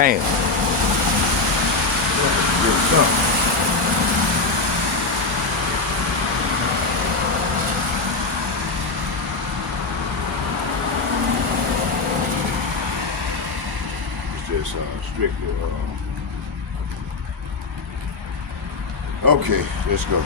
Bam. It's just strictly. Okay, let's go.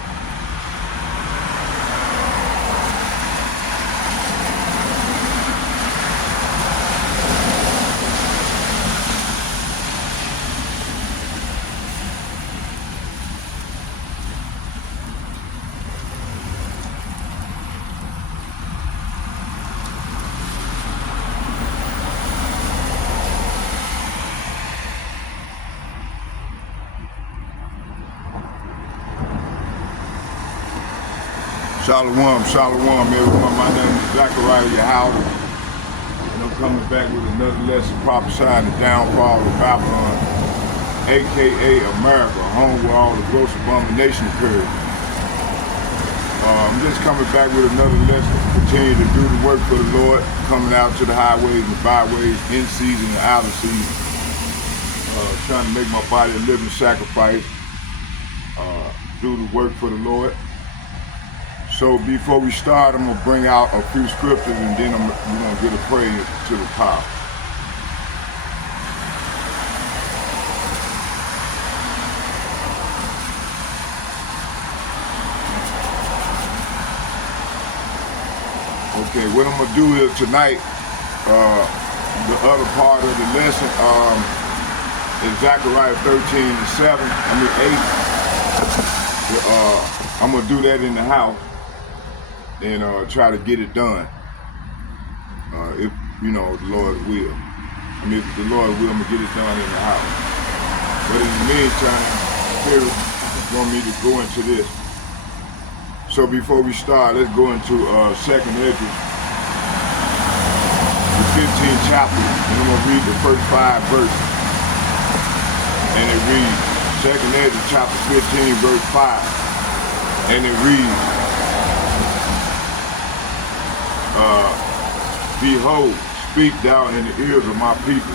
Shalom, shalom, everyone. My name is Zachariah Howard, and I'm coming back with another lesson prophesying the downfall of Babylon, aka America, home where all the gross abomination occurred. I'm just coming back with another lesson to continue to do the work for the Lord, coming out to the highways and byways, in season and out of season, trying to make my body a living sacrifice, do the work for the Lord. So before we start, I'm going to bring out a few scriptures and then we're going to get a prayer to the power. Okay, what I'm going to do is tonight, the other part of the lesson is Zechariah 8. I'm going to do that in the house. And try to get it done, if the Lord will. If the Lord will, I'm gonna get it done in the house. But in the meantime, Spirit want me to go into this. So before we start, let's go into 2nd Ezra, the 15th chapter, and I'm gonna read the first 5 verses. And it reads, 2nd Ezra chapter 15, verse 5, and it reads, behold, speak thou in the ears of my people,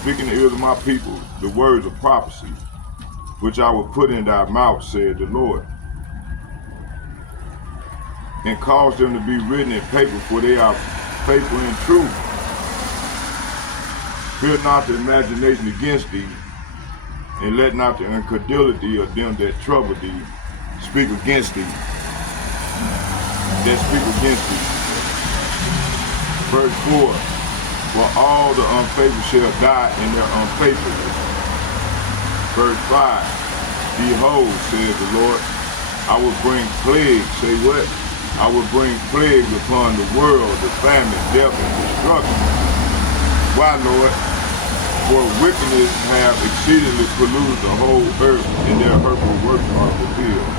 speak in the ears of my people the words of prophecy, which I will put in thy mouth, said the Lord, and cause them to be written in paper, for they are faithful and true. Fear not the imagination against thee, and let not the incredulity of them that trouble thee speak against thee. That speak against thee. Verse 4, for all the unfaithful shall die in their unfaithfulness. Verse 5, behold, says the Lord, I will bring plagues, say what? I will bring plagues upon the world, the famine, death, and destruction. Why, Lord? For wickedness have exceedingly polluted the whole earth, and their hurtful works are fulfilled.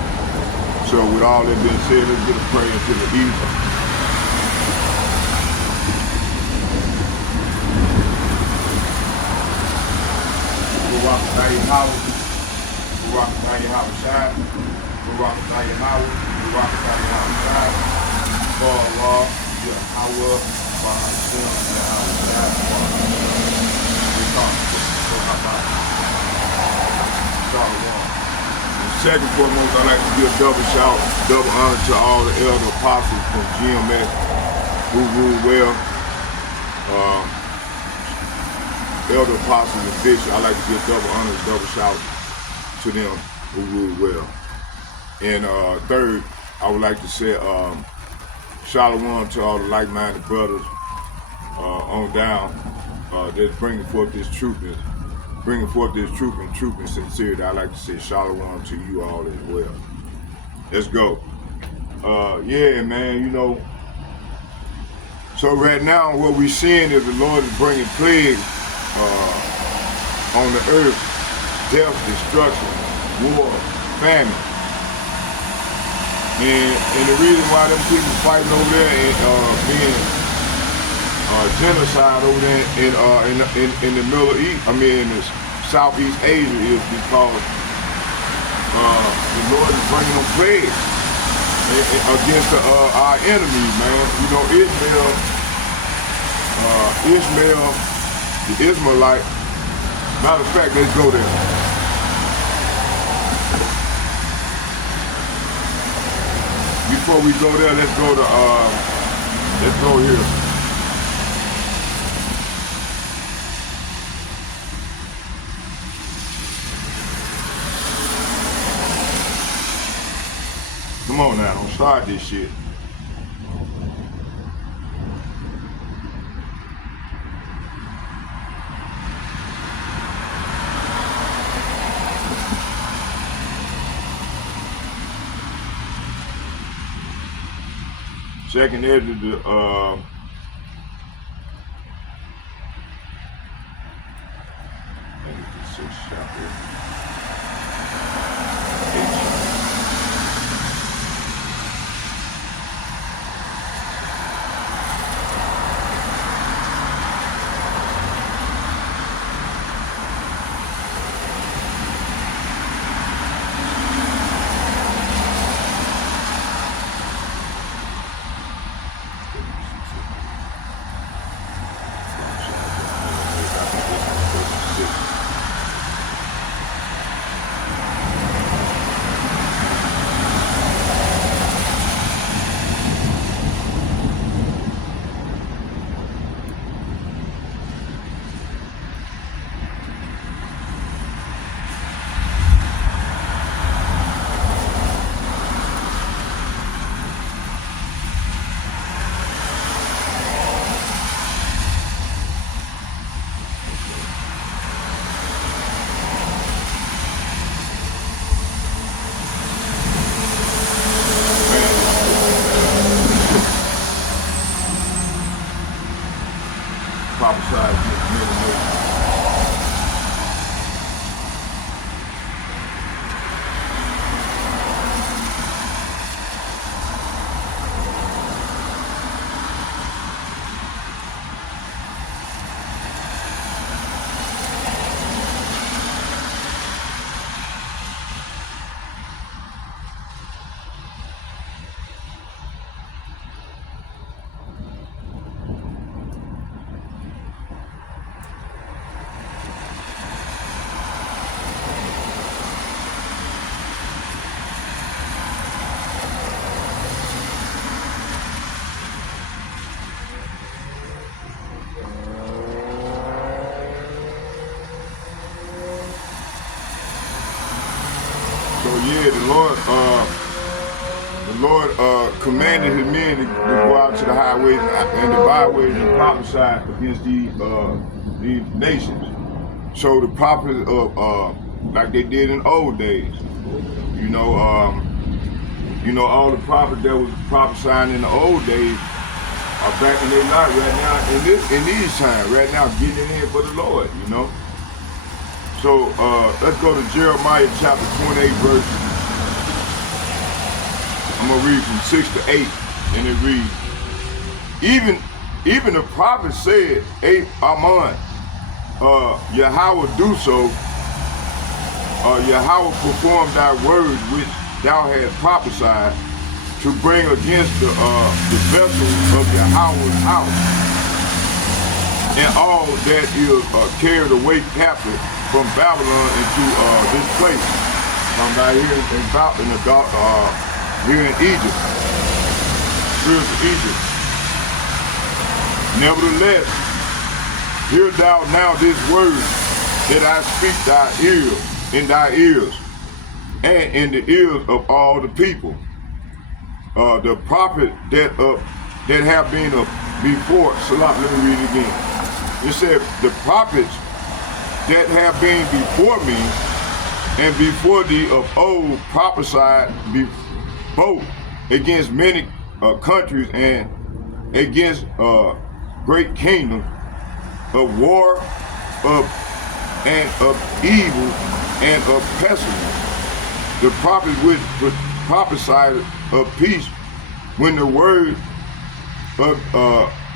So with all that being said, let's get a prayer into the evening. Barakatah Howard, Barakatah Howard Shai, Barakatah Howard, Barakatah Howard Shai, for Allah, Yahweh, Bahashem, Yahweh Shai, Second foremost, I'd like to give double shout, double honor to all the elder apostles from GMS who rule well. Elder apostles and bishops, I'd like to give double honor and double shout to them who rule well. And third, I would like to say shalom to all the like-minded brothers on down that's bringing forth this truth and sincerity. I'd like to say shalom to you all as well. Let's go. Yeah, man, so right now what we're seeing is the Lord is bringing plagues on the earth, death, destruction, war, famine. And the reason why them people fighting over there and being genocide over there in the Middle East, in the Southeast Asia, is because the Lord is bringing them plagues against our enemies, man. Ishmael the Israelite. Matter of fact, let's go there. Before we go there, let's go here. Come on now, don't start this shit. Second edge of the prophesied against many nations. So yeah, the Lord commanded his men to go out to the highways and the byways and prophesy against these nations. So the prophets like they did in old days, all the prophets that was prophesying in the old days are back in their life right now in these times, right now getting it in for the Lord, So let's go to Jeremiah chapter 28 verse. I'm gonna read from 6 to 8, and it reads, even the prophet said, Amen, Yahweh do so, Yahweh perform thy words which thou hast prophesied to bring against the vessels of Yahweh's house, and all that is carried away captive from Babylon into this place, from right here here in Egypt, spiritual Egypt. Nevertheless, hear thou now this word that I speak in thy ears, and in the ears of all the people. The prophet that have been before. Salah, let me read it again. It said, the prophets that have been before me and before thee of old prophesied both against many countries and against great kingdoms, of war, of evil, and of pestilence. The prophets which prophesied of peace, when the word of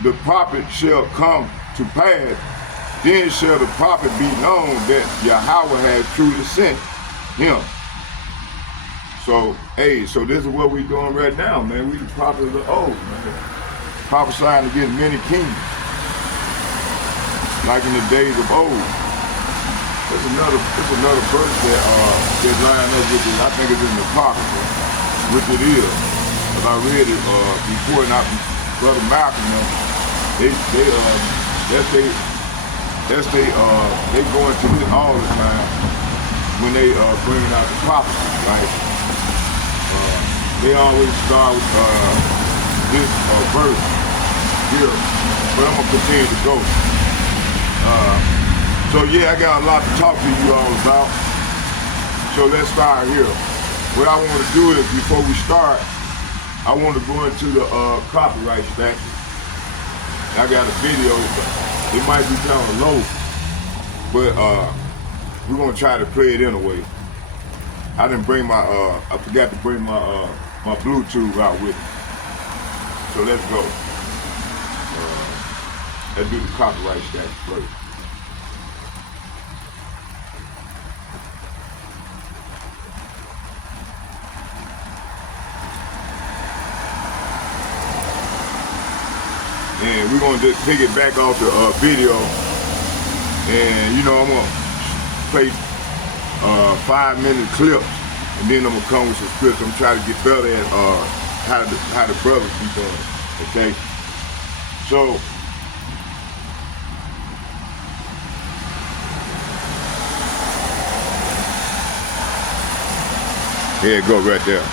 the prophet shall come to pass, then shall the prophet be known that Yahweh has truly sent him. So, so this is what we're doing right now, man. We the prophets of old, man. Prophesying against many kingdoms. like in the days of old. There's another verse that line up with it. I think it's in the Apocrypha, which it is. But I read it before, and Brother Malcolm, they go into this all the time when they bringing out the prophecy, right? They always start with this verse here, but I'm gonna continue to go. So yeah, I got a lot to talk to you all about. So let's start here. What I want to do is, before we start, I want to go into the copyright statute. I got a video. It might be kind of low, but we're gonna try to play it anyway. I didn't bring my I forgot to bring my my Bluetooth out with me. So let's go. Let's do the copyright statute first. And we're gonna just pick it back off the video, and you know I'm gonna play 5-minute clips, and then I'm gonna come with some scripts. I'm trying to get better at how the brothers be done. Okay, so here it go right there.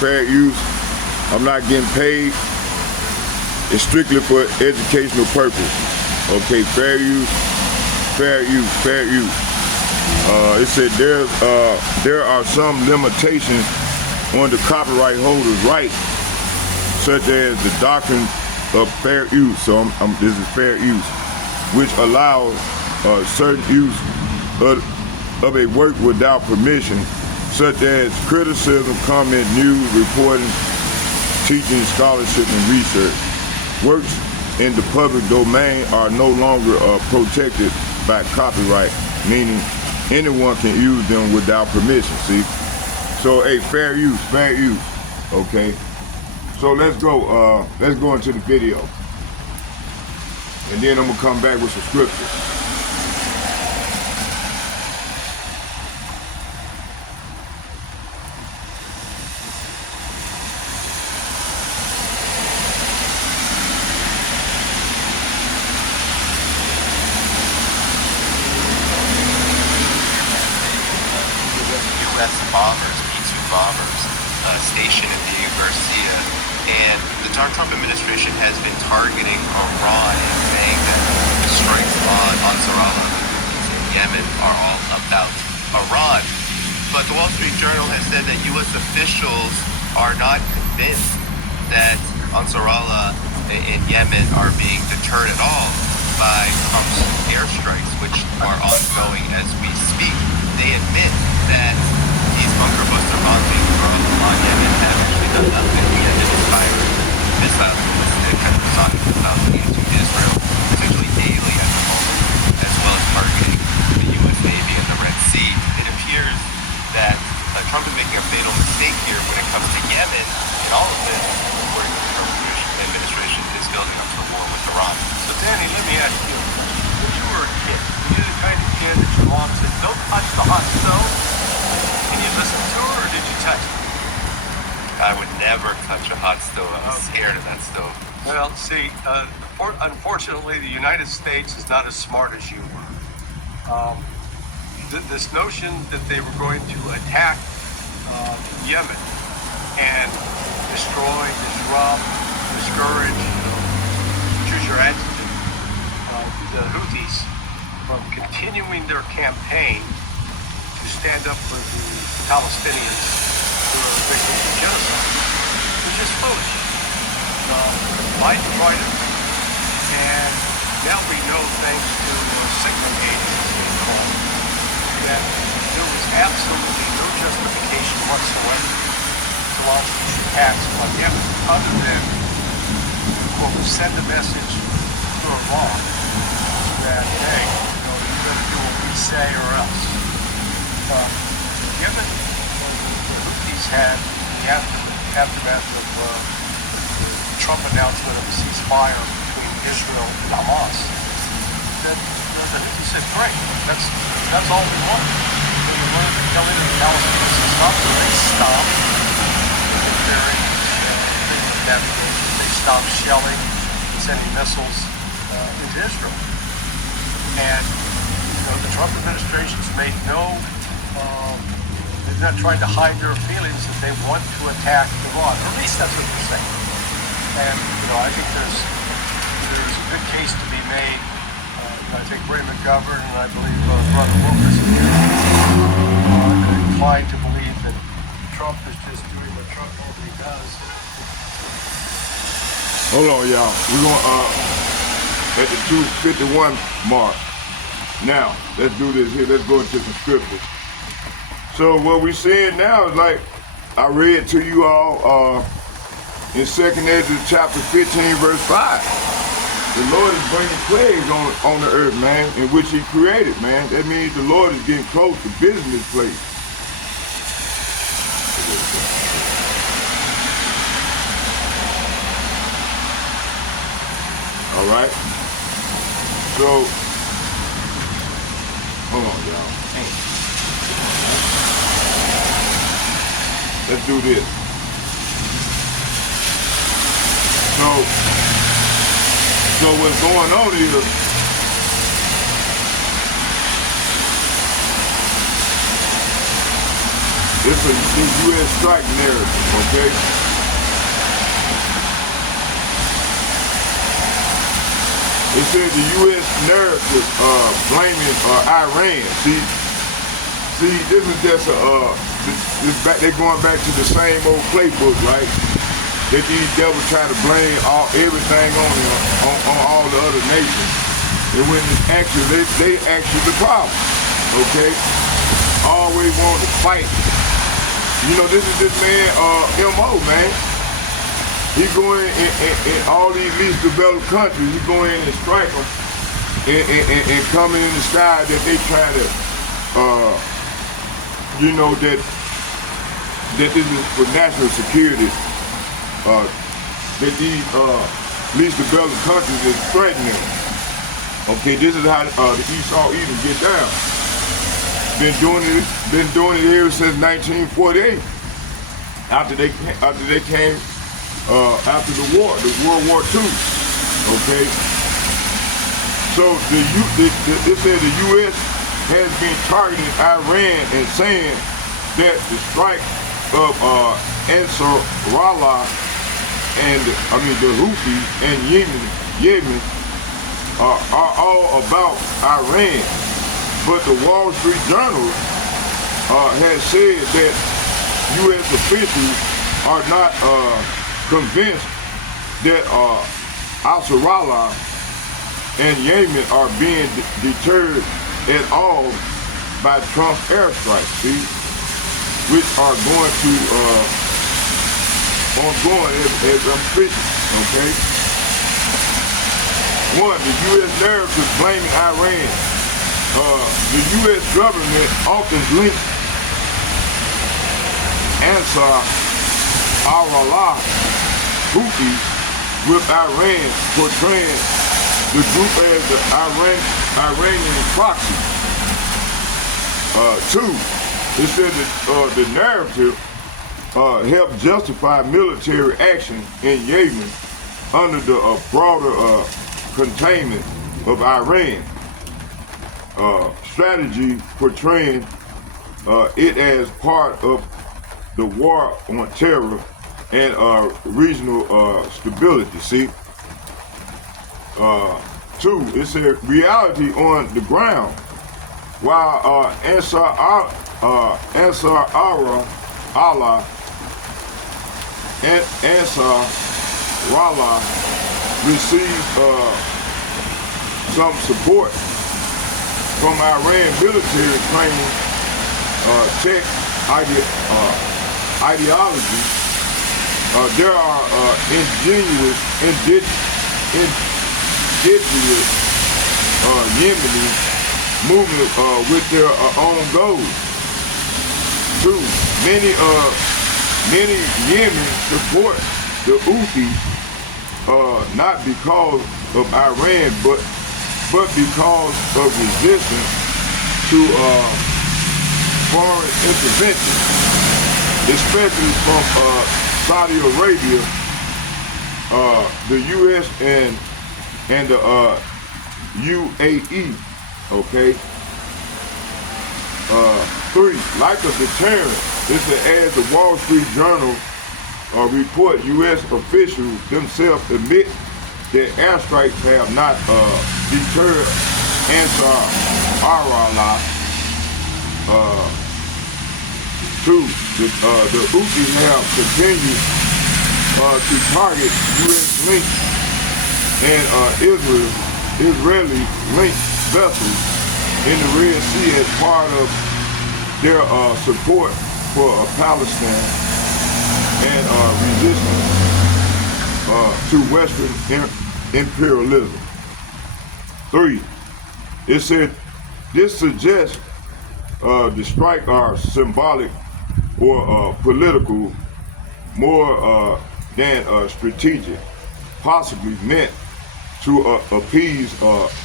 Fair use. I'm not getting paid. It's strictly for educational purpose. Okay, fair use. It said there are some limitations on the copyright holder's rights, such as the doctrine of fair use. So this is fair use, which allows certain use of a work without permission, such as criticism, comment, news, reporting, teaching, scholarship, and research. Works in the public domain are no longer protected by copyright, meaning anyone can use them without permission, see? So, hey, fair use, okay? So let's go into the video. And then I'm gonna come back with some scriptures. P-2 bombers stationed in the Garcia, and the Donald Trump administration has been targeting Iran and saying that the strikes on Ansarallah in Yemen are all about Iran. But the Wall Street Journal has said that U.S. officials are not convinced that Ansarallah in Yemen are being deterred at all by Trump's airstrikes, which are ongoing as we speak. They admit that these bunker buster bombs being thrown on Yemen have actually done nothing. We have been firing missiles, ballistic hypersonic missiles into Israel, essentially daily at the moment, as well as targeting the U.S. Navy and the Red Sea. It appears that Trump is making a fatal mistake here when it comes to Yemen, and all of this, where the Trump administration is building up to a war with Iran. So Danny, let me ask you, when you were a kid, were you the kind of kid that your mom said, don't touch the hot stove? And you listened to her, or did you touch it? I would never touch a hot stove. I'm scared of that stove. Well, see, unfortunately, the United States is not as smart as you were. This notion that they were going to attack Yemen and destroy, disrupt, discourage, choose your adjective, the Houthis from continuing their campaign to stand up for the Palestinians who are victims of genocide, which is foolish. Biden tried it, and now we know, thanks to Sigma Gates, as they call it, that there was absolutely no justification whatsoever to launch these attacks on Yemen, other than, quote, send a message to Iran that, hey, you better do what we say or else. Given the Houthis had the aftermath of the Trump announcement of a ceasefire between Israel and Hamas, then the Houthis said, great, that's all we want. When we wanted to come into the Palestinians and stop, so they stopped interfering with navigation. They stopped shelling and sending missiles into Israel. And the Trump administration's made they're not trying to hide their feelings that they want to attack Iran. Or at least that's what they're saying. And I think there's a good case to be made. I think Ray McGovern and I believe Brother Wilkerson are inclined to believe that Trump is just doing what Trump normally does. Hold on, y'all. We're going at the 2:51 mark. Now, let's do this here. Let's go into some scriptures. So what we're seeing now is like I read to you all in 2nd Ezra chapter 15, verse 5. The Lord is bringing plagues on the earth, man, in which he created, man. That means the Lord is getting close to visiting this place. All right. So, hold on, y'all. Let's do this. So what's going on is it's a U.S. strike narrative, okay? It said the U.S. narrative blaming Iran. See, this is just they're going back to the same old playbook, right? That these devils try to blame everything on all the other nations. And when it's actually, they actually the problem, okay? Always want to fight. This is this man, M.O., man. He go in all these least developed countries, he go in and strike them and come in the sky that they try to, that this is for national security. That these least developed countries is threatening. Okay, this is how the Esau Edom get down. Been doing it ever since 1948. After they came after the war, the World War II. Okay. So it said the U.S. has been targeting Iran and saying that the strike of Ansarallah and the Houthis and Yemen are all about Iran. But the Wall Street Journal has said that U.S. officials are not convinced that Ansarallah and Yemen are being deterred at all by Trump's airstrikes, which are going to ongoing as I'm speaking, okay? One, the U.S. narrative blaming Iran. The U.S. government often links Ansar Allah Houthis with Iran, portraying the group as the Iranian proxy. Two, it said that the narrative helped justify military action in Yemen under the broader containment of Iran. Strategy portraying it as part of the war on terror and regional stability. See? Two, it said reality on the ground. While Ansar Allah and Ansarallah received some support from Iran military training, tech ideology. There are indigenous Yemeni movement with their own goals. 2, many Yemen support the Houthis, not because of Iran, but because of resistance to foreign intervention, especially from Saudi Arabia, the U.S. and the UAE. Okay. 3, like a deterrent. This is as the Wall Street Journal report, U.S. officials themselves admit that airstrikes have not deterred Ansar Allah. 2, the Houthis have continued to target U.S. links and Israeli linked vessels in the Red Sea as part of their support for Palestine and resistance to Western imperialism. 3, it said this suggests the strike are symbolic or political more than strategic, possibly meant to appease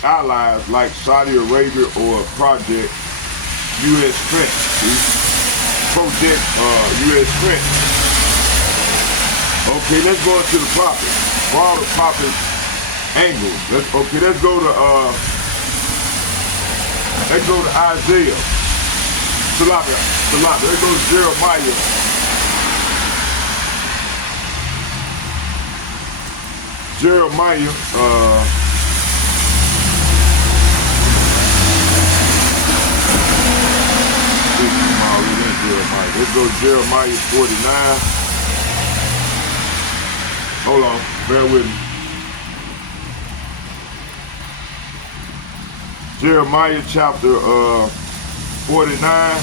allies like Saudi Arabia or Project U.S. Strength. Project U.S. Strength. Okay, let's go into the prophet. Broader prophet angle. Let's go to Isaiah. Salaka. Let's go to Jeremiah. Jeremiah, let's go to Jeremiah 49. Hold on, bear with me. Jeremiah chapter 49.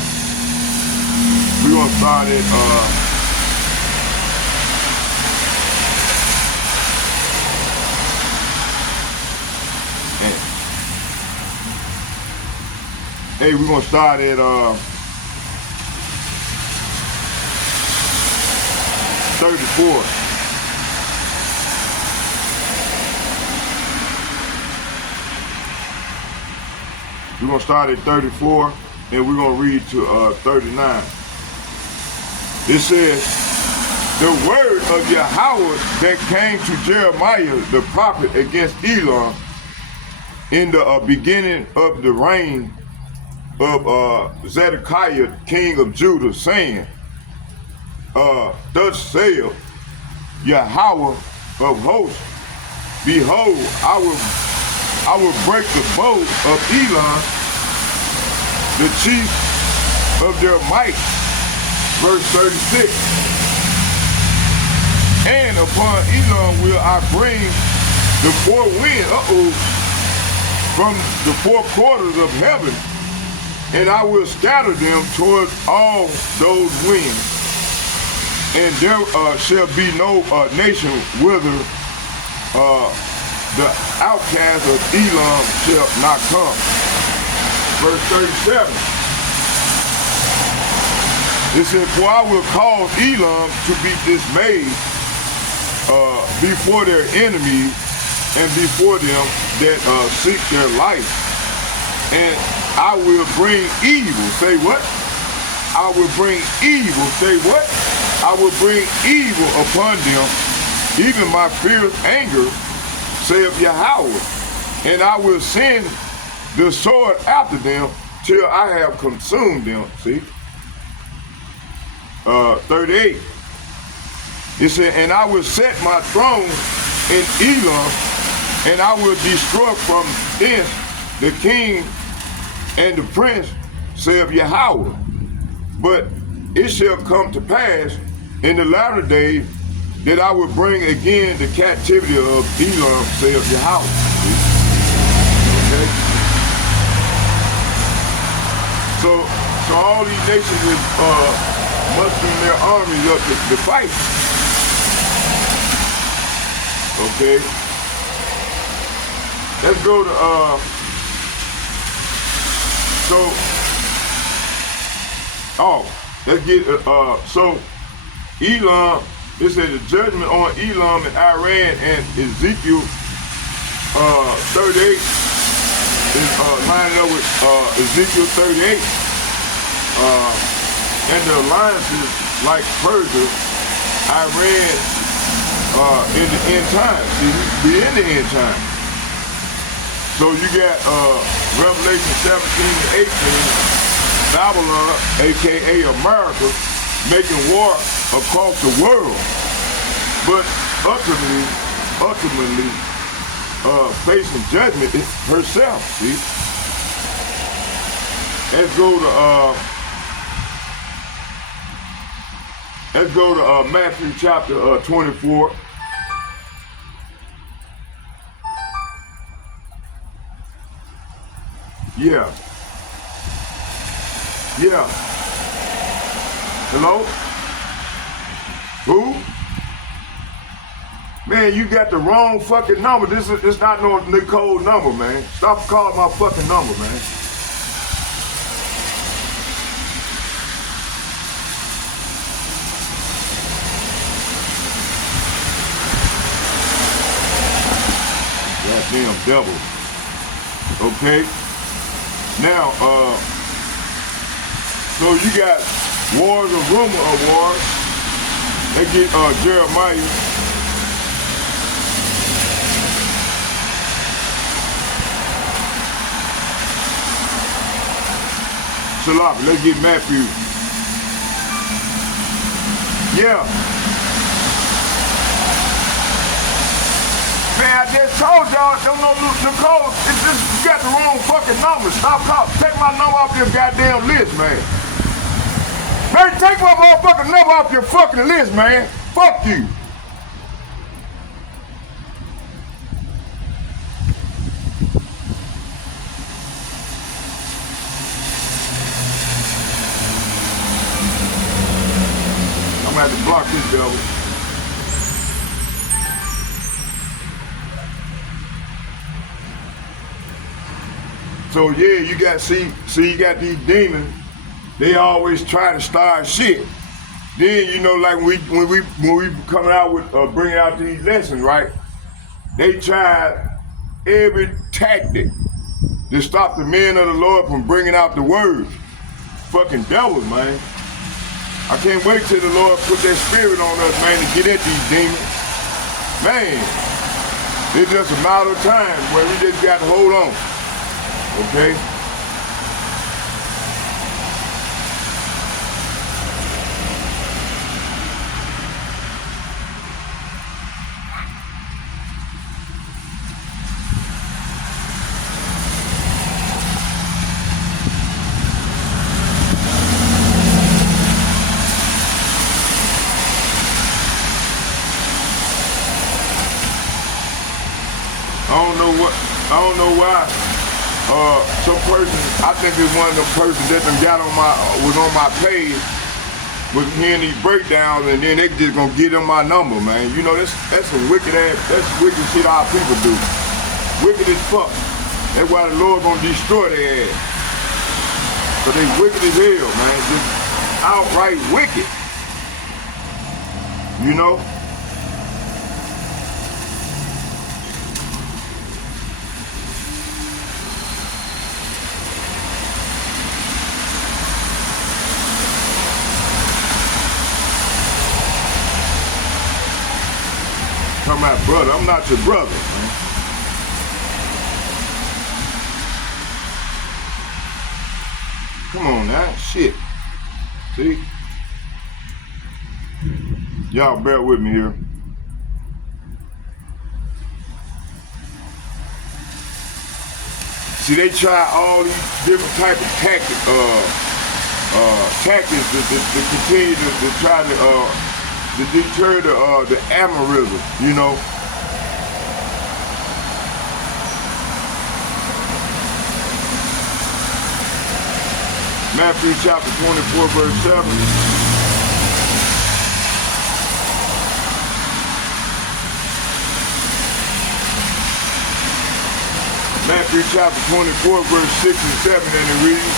We're gonna start at Hey, we're gonna start at 34. We're gonna start at 34 and we're gonna read to 39. It says, the word of Yahweh that came to Jeremiah the prophet against Elam in the beginning of the reign of Zedekiah, king of Judah, saying, thus saith Yahweh of hosts, behold, I will break the bow of Elam, the chief of their might. Verse 36. And upon Elam will I bring the four winds, from the four quarters of heaven, and I will scatter them towards all those winds, and there shall be no nation whither the outcast of Elam shall not come. Verse 37. It said, for I will cause Elam to be dismayed before their enemies and before them that seek their life. And I will bring evil. Say what? I will bring evil. Say what? I will bring evil upon them, even my fierce anger, saith Yahweh. And I will send the sword after them till I have consumed them. See? 38. It said, and I will set my throne in Elam, and I will destroy from thence the king and the prince, saith Yahweh. But it shall come to pass in the latter days that I will bring again the captivity of Elam, saith Yahweh. Okay? So all these nations mustering their armies up to fight. Okay. Let's go to let's get so Elam. It said the judgment on Elam and Iran and Ezekiel 38 is lining up with Ezekiel 38. And the alliances like Persia, Iran in the end time. See, we in the end time. So you got Revelation 17 and 18, Babylon, aka America, making war across the world, but ultimately facing judgment herself. See, let's go to Matthew chapter 24. Yeah. Hello? Who? Man, you got the wrong fucking number. It's not no Nicole number, man. Stop calling my fucking number, man. Goddamn devil. Okay? Now, so you got wars of rumor of wars. They get Jeremiah. Salaki, let's get Matthew. Yeah. Man, I just told y'all, don't know Nicole, it's just, you got the wrong fucking number. Stop calling. Take my number off your goddamn list, man. Man, take my motherfucking number off your fucking list, man. Fuck you. I'm gonna have to block this devil. So yeah, you got see you got these demons. They always try to start shit. Then you know, like when we coming out with bringing out these lessons, right? They tried every tactic to stop the men of the Lord from bringing out the word. Fucking devils, man. I can't wait till the Lord put that spirit on us, man, to get at these demons. Man, it's just a matter of time where we just got to hold on. Okay? I don't know why. Some person, I think it's one of the persons that was on my page, was hearing these breakdowns, and then they just gonna get on my number, man. You know, that's some wicked shit our people do. Wicked as fuck. That's why the Lord gonna destroy their ass. But they wicked as hell, man. Just outright wicked. You know? Come out, brother. I'm not your brother, man. Come on now, shit. See? Y'all bear with me here. See, they try all these different type of tactics to continue to try to deter the amorism, you know. Matthew chapter 24, verse 7. Matthew chapter 24, verse 6 and 7, and it reads,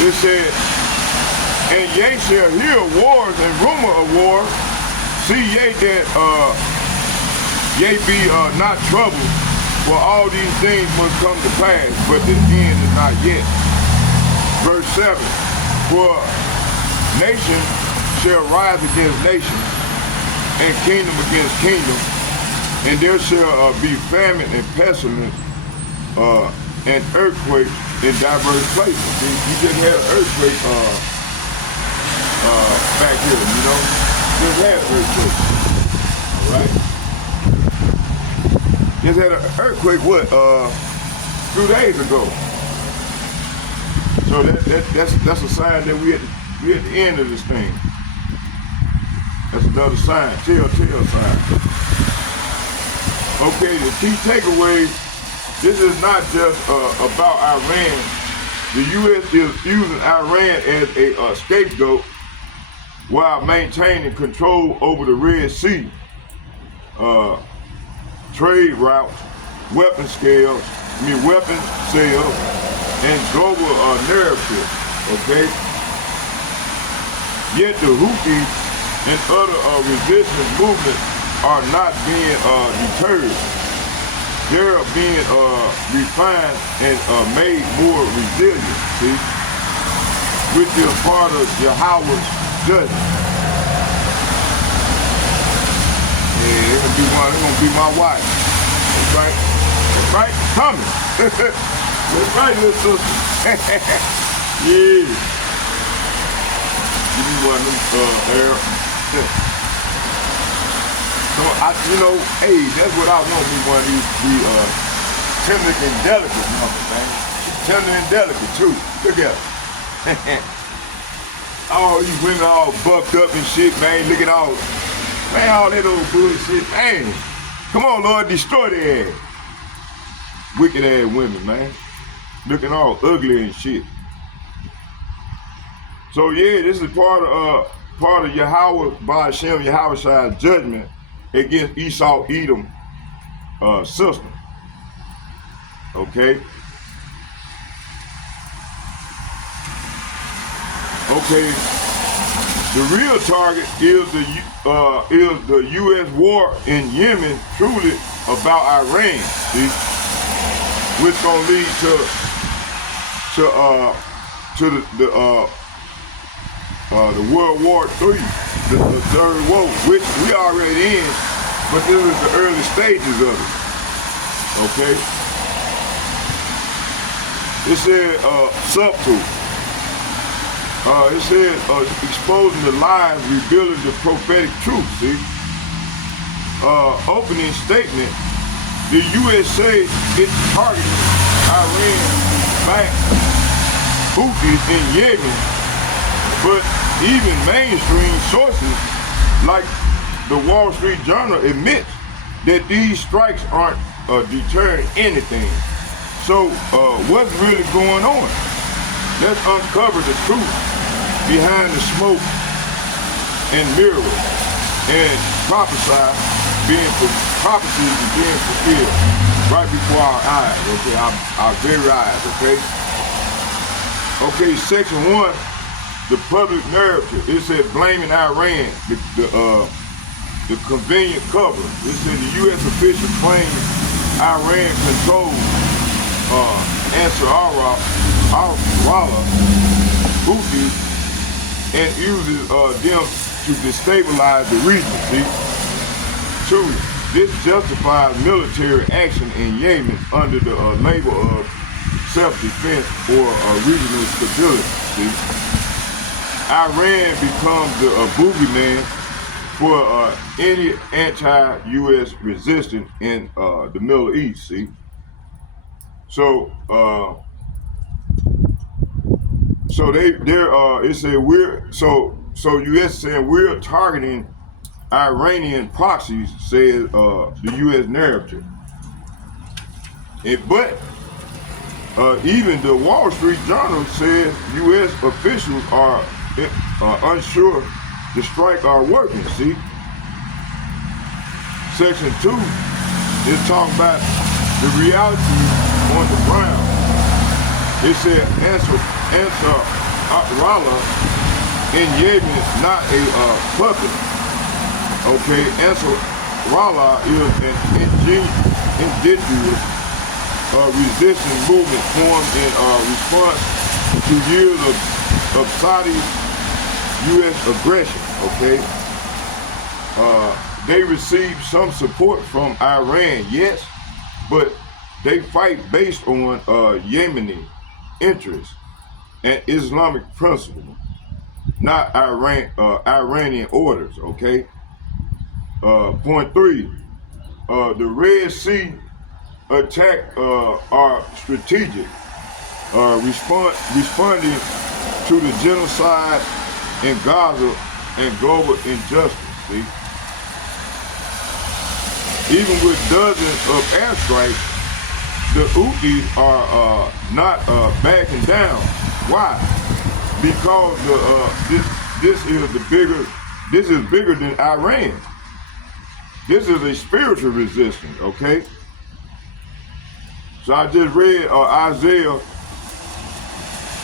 it said, And ye shall hear wars and rumor of war. See ye that ye be not troubled, for all these things must come to pass, but the end is not yet. Verse 7, for nation shall rise against nation, and kingdom against kingdom, and there shall be famine and pestilence, and earthquake in diverse places. See, you just had an earthquake back here, you know? Just had an earthquake. Alright? Just had an earthquake, what, 2 days ago. So that's a sign that we at the end of this thing. That's another sign, telltale sign. Okay, the key takeaway, this is not just about Iran. The U.S. is using Iran as a scapegoat while maintaining control over the Red Sea, trade routes, weapon sales, and global narrative, okay? Yet the Houthis and other resistance movements are not being deterred. They're being refined and made more resilient, see? Which is part of Yahweh's judgment. Yeah, it's gonna be my wife. That's right. That's right, coming. That's right, little sister. Yeah. Give me one of them, Arab. So hey, that's what I want, me one of these tender and delicate numbers, man. Tender and delicate too. Look at them. All these women all bucked up and shit, man. Look at all that old bullshit, man. Come on, Lord, destroy their ass. Wicked ass women, man. Looking all ugly and shit. So yeah, this is part of Yahweh, by Hashem, Yahweh's judgment against Esau Edom system. Okay. Okay. The real target is the U.S. war in Yemen, truly about Iran, see, which gonna lead to the World War III, the third war, which we already in, but this is the early stages of it. Okay. It said subtle. It says exposing the lies, revealing the prophetic truth, see? Opening statement, the USA is targeting Iran-backed Houthis in Yemen, but even mainstream sources like the Wall Street Journal admits that these strikes aren't deterring anything. So what's really going on? Let's uncover the truth behind the smoke and mirrors and prophecies being fulfilled right before our eyes, okay, our very eyes, okay? Okay, section 1, the public narrative. It said blaming Iran, the convenient cover. It said the U.S. official claims Iran controls Ansar Allah Houthis and uses them to destabilize the region. See? 2, this justifies military action in Yemen under the label of self-defense or regional stability. See? Iran becomes the boogeyman for any anti-U.S. resistance in the Middle East. See? So it said so U.S. saying we're targeting Iranian proxies, says the U.S. narrative. But even the Wall Street Journal says U.S. officials are unsure the strike are working. See, section 2 is talking about the reality on the ground. It said Ansar Allah in Yemen is not a puppet. Okay, Ansarallah is an indigenous resistance movement formed in response to years of Saudi U.S. aggression. Okay, they received some support from Iran, yes, but they fight based on Yemeni interests and Islamic principles, not Iranian orders. Okay. Point 3, the Red Sea attack are strategic, responding to the genocide in Gaza and global injustice. See, even with dozens of airstrikes, the Houthis are not backing down. Why? Because this is bigger than Iran. This is a spiritual resistance, okay? So I just read Isaiah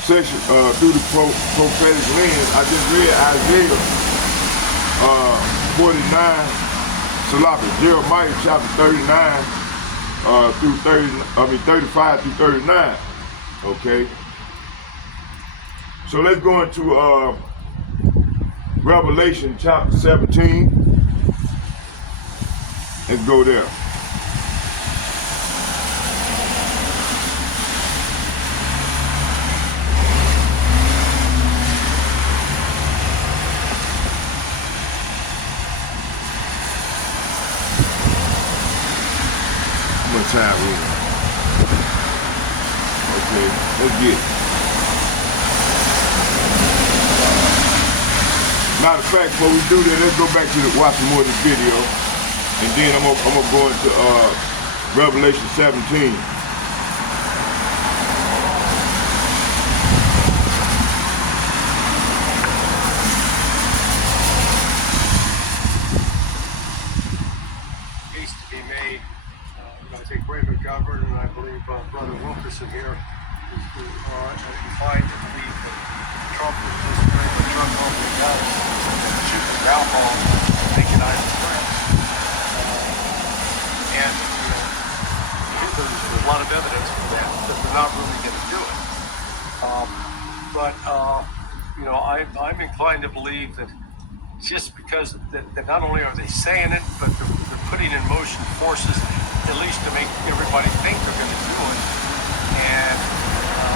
section through the prophetic lens. I just read Isaiah 49, Jeremiah chapter 39 through 35 through 39, okay? So let's go into Revelation chapter 17. Let's go there. How much time we have? Okay, let's get it. Matter of fact, before we do that, let's go back to watch some more of this video. And then I'm gonna go into Revelation 17. Case to be made. I think Raymond Governor and I believe Brother Wilkerson here is inclined to believe that Trump was just bringing the truck over the guns and shooting the ground ball, making idle threats. And there's a lot of evidence for that they're not really going to do it. I'm inclined to believe that just because that not only are they saying it, but they're putting in motion forces at least to make everybody think they're going to do it. And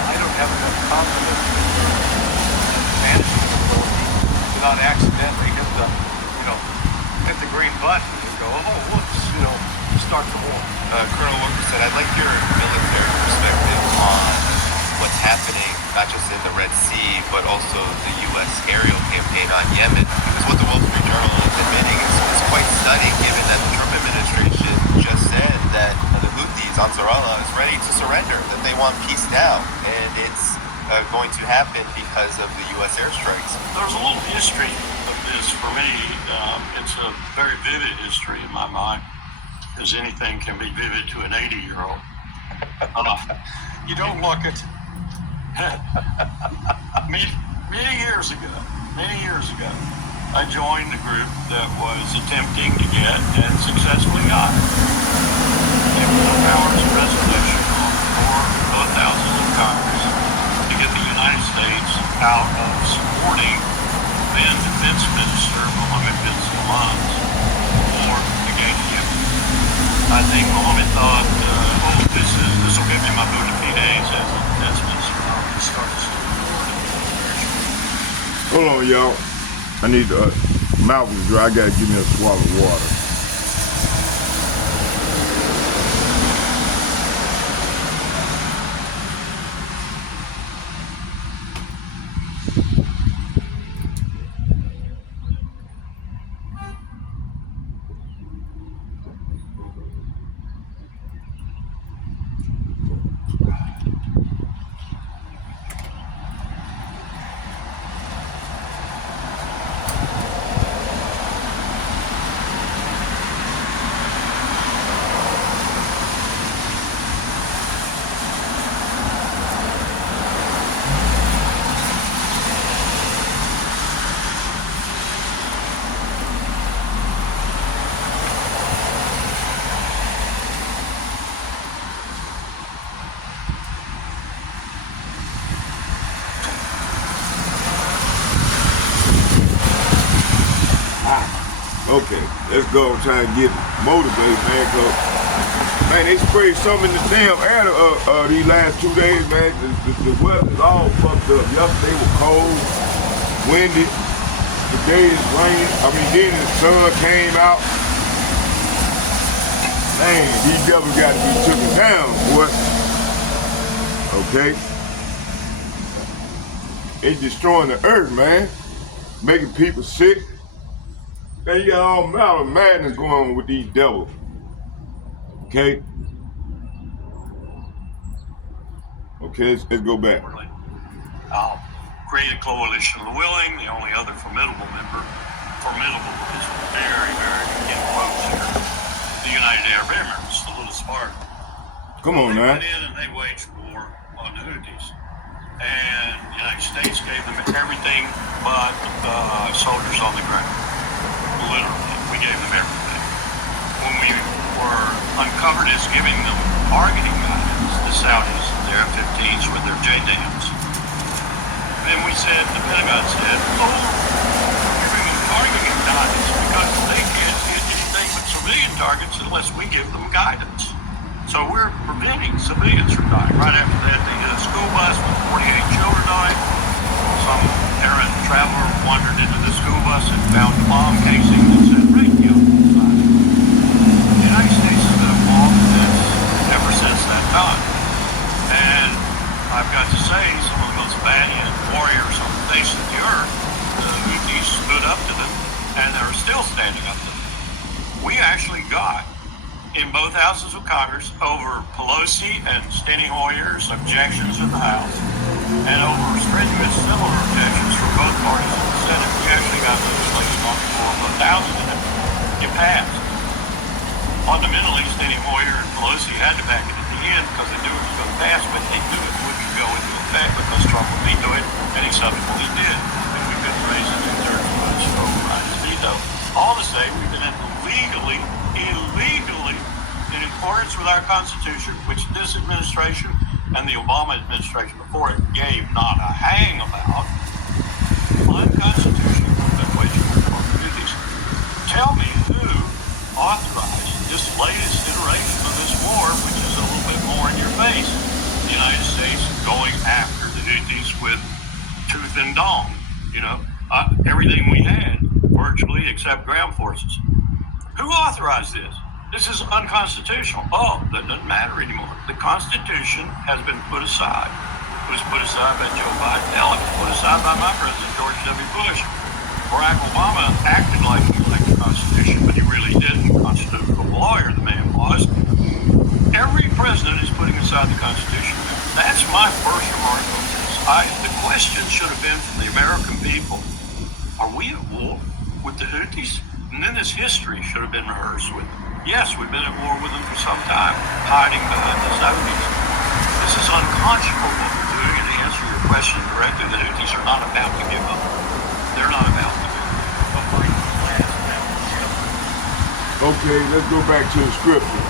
I don't have enough confidence in their management ability to not accidentally hit the green button and go, oh, whoops, start the war. Colonel Wilkerson, I'd like your military perspective on what's happening, not just in the Red Sea, but also the U.S. aerial campaign on Yemen. Because what the Wall Street Journal is admitting is quite stunning, given that the Trump administration just said that the Houthis, Ansarallah, is ready to surrender, that they want peace now, and it's going to happen because of the U.S. airstrikes. There's a little history of this for me. It's a very vivid history in my mind, as anything can be vivid to an 80-year-old. You don't look it. Many years ago, I joined a group that was attempting to get and successfully got a full powers resolution on the floor of both houses of Congress to get the United States out of supporting then Defense Minister Mohammed bin Salman's war against Yemen. I think Mohammed thought, this will give me my bona fides as Minister. Hold on, y'all. I need mouth is dry. I gotta give me a swallow of water. Okay, let's go and try and get motivated, man. Cause man, they sprayed something in the damn air these last 2 days, man. The weather's all fucked up. Yesterday was cold, windy. Today is raining. Then the sun came out. Man, these devils got to be taken down, boy. Okay? They destroying the earth, man. Making people sick. Man, you got all manner of madness going on with these devils. Okay? Okay, let's go back. Create a coalition of the willing. The only other formidable is very, very in quotes here, the United Arab Emirates, the little Spartan. Come on, they man. went in and they waged war on the Houthis. And the United States gave them everything but soldiers on the ground. Literally, we gave them everything. When we were uncovered as giving them targeting guidance, the Saudis, their F-15s with their JDAMs, then we said, the Pentagon said, oh, we're giving them targeting guidance because they can't hit anything but civilian targets unless we give them guidance. So we're preventing civilians from dying. Right after that, they did a school bus with 48 children on it. Some errant traveler wandered into the school bus and found a bomb casing that said radio. The United States has been involved in this ever since that time. And I've got to say, some of the most valiant warriors on the face of the earth, the Houthis stood up to them, and they're still standing up to them. We actually got in both houses of Congress over Pelosi and Steny Hoyer's objections in the House, and over strenuous similar objections from both parties in the Senate. We actually got legislation on the floor of 1,000 in it. It passed. Fundamentally, Steny Hoyer and Pelosi had to back it at the end because they knew it was going to pass, but they knew it wouldn't go into effect because Trump would veto it, and he subsequently did. And we couldn't raise a two-thirds vote to override his veto. All to say, we've been illegally, in accordance with our Constitution, which this administration and the Obama administration before it gave not a hang about, unconstitutional waging war on the Houthis. Tell me who authorized this latest iteration of this war, which is a little bit more in your face. The United States going after the Houthis with tooth and dong, everything we had, virtually except ground forces. Who authorized this? This is unconstitutional. Oh, that doesn't matter anymore. The Constitution has been put aside. It was put aside by Joe Biden. Hell, it was put aside by my president, George W. Bush. Barack Obama acted like he liked the Constitution, but he really didn't. Constitutional lawyer, the man was. Every president is putting aside the Constitution. That's my first remark on this. The question should have been from the American people, are we at war with the Houthis? And then this history should have been rehearsed with them. Yes, we've been at war with them for some time, hiding behind the Saudis. This is unconscionable what we're doing, and to answer your question directly, the Houthis are not about to give up. They're not about to give up. Okay, let's go back to the scripture.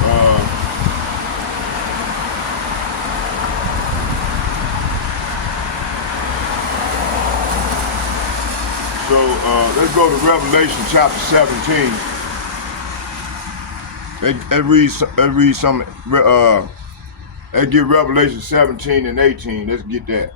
Let's go to Revelation chapter 17. Let's read some. Let's get Revelation 17 and 18. Let's get that.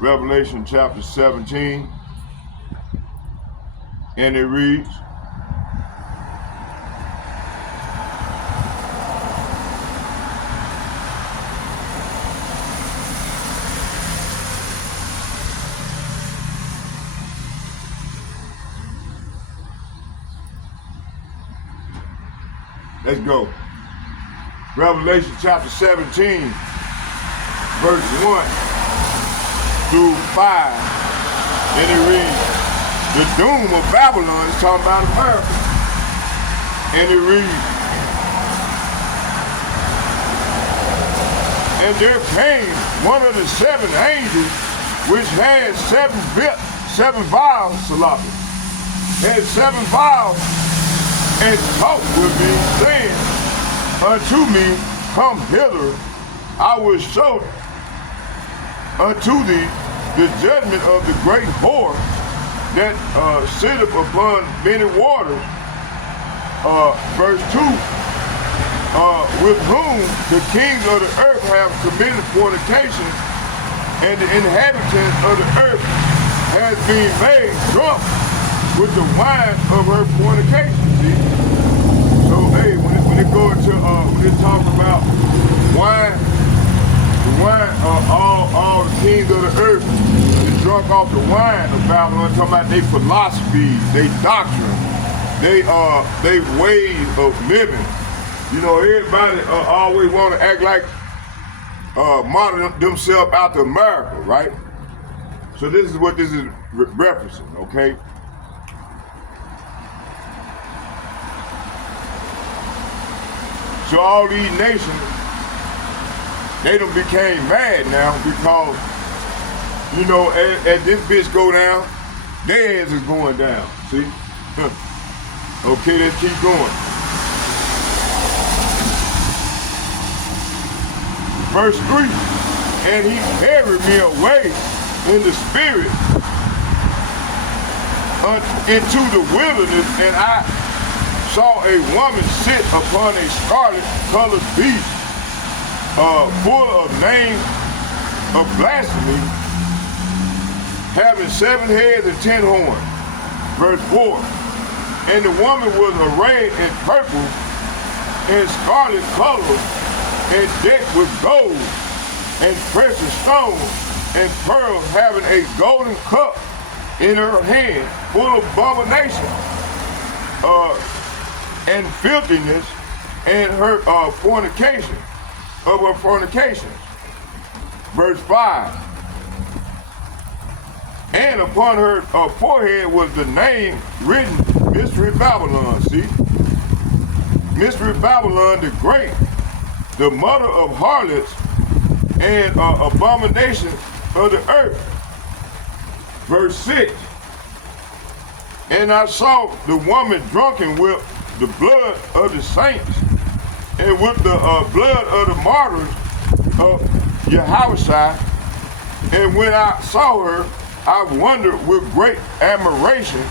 Revelation chapter 17, and it reads, let's go. Revelation chapter 17, verse 1 through 5. And it reads, the doom of Babylon is talking about America. And it reads, and there came one of the seven angels which had seven vials, had 7 vials, and talked with me, saying, unto me, come hither, I will show unto thee the judgment of the great whore that sitteth upon many waters. Verse 2, with whom the kings of the earth have committed fornication, and the inhabitants of the earth has been made drunk with the wine of her fornication. See? So hey, when it go into when it talk about wine, the wine, all the kings of the earth is drunk off the wine of Babylon, talking about their philosophy, their doctrine, they ways of living. You know, everybody always want to act like model themselves out to America, right? So this is what this is referencing, okay? So all these nations, they done became mad now because, you know, as this bitch go down, their ass is going down, see? Okay, let's keep going. Verse 3, and he carried me away in the spirit into the wilderness, and I saw a woman sit upon a scarlet-colored beast, full of names of blasphemy, having 7 heads and 10 horns. Verse 4, and the woman was arrayed in purple and scarlet color, and decked with gold and precious stones and pearls, having a golden cup in her hand, full of abomination and filthiness, and her fornication, of her fornications. Verse 5, and upon her forehead was the name written, Mystery Babylon, see? Mystery Babylon the Great, the mother of harlots and abominations of the earth. Verse 6, and I saw the woman drunken with the blood of the saints and with the blood of the martyrs of Yahushua. And when I saw her, I wondered with great admiration.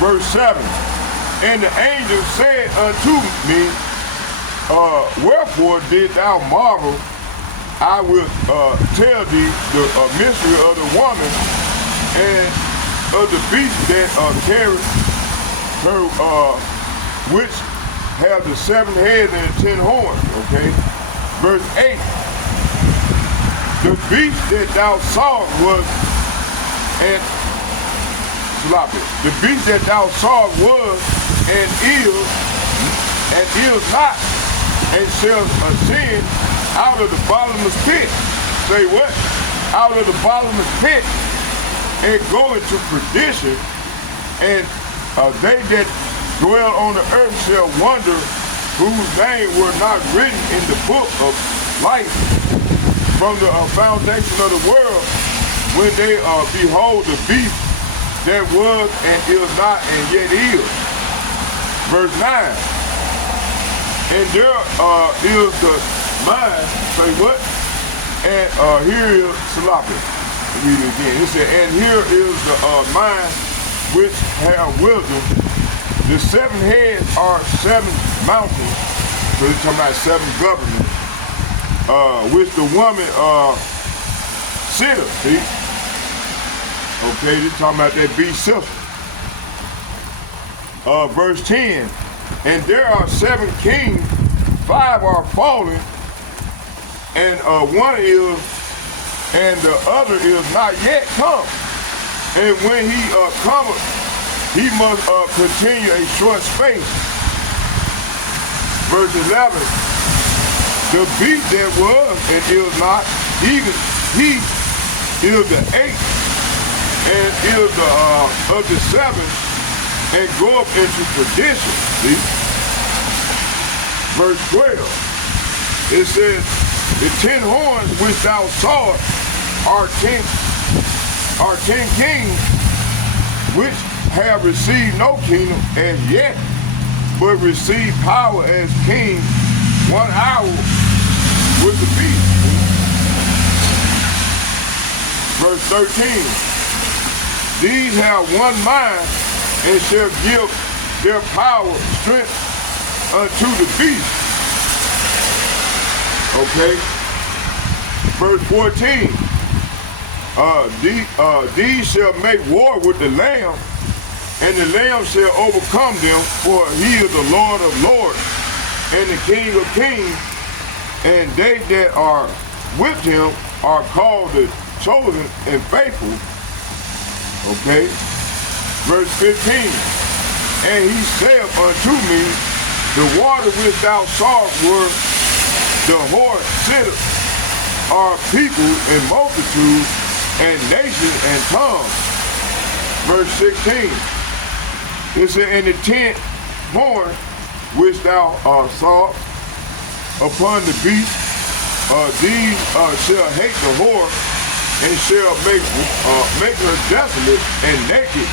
Verse 7, and the angel said unto me, wherefore did thou marvel? I will tell thee the mystery of the woman and of the beast that carried her, which have the 7 heads and 10 horns, okay? Verse 8, the beast that thou sawest was, the beast that thou sawest was, and is not, and shall ascend out of the bottomless pit. Say what? Out of the bottomless pit, and go into perdition, and they that dwell on the earth shall wonder whose name were not written in the book of life from the foundation of the world, when they behold the beast that was and is not and yet is. Verse 9, and there is the mind, say what? And here is Salafi. Read it again. It said, and here is the mind which have wisdom. The 7 heads are 7 mountains. So they're talking about 7 governments, which the woman sitteth, see? Okay, they're talking about that beast sister. Verse 10, and there are 7 kings, 5 are fallen, and one is, and the other is not yet come. And when he cometh, he must continue a short space. Verse 11, the beast that was and is not, even he is the 8th, and is the of the 7th, and go up into perdition. See? Verse 12, it says, the 10 horns which thou sawest are 10 kings, which have received no kingdom as yet, but received power as king 1 hour with the beast. Verse 13. These have one mind and shall give their power, strength unto the beast. Okay. Verse 14. These shall make war with the Lamb, and the Lamb shall overcome them, for he is the Lord of lords and the King of kings, and they that are with him are called the chosen and faithful. Okay. Verse 15. And he said unto me, the water which thou sawest where the horse sitteth are people and multitudes and nations and tongues. Verse 16. It said, in the 10th horn which thou sawest upon the beast, these shall hate the whore, and shall make her desolate and naked,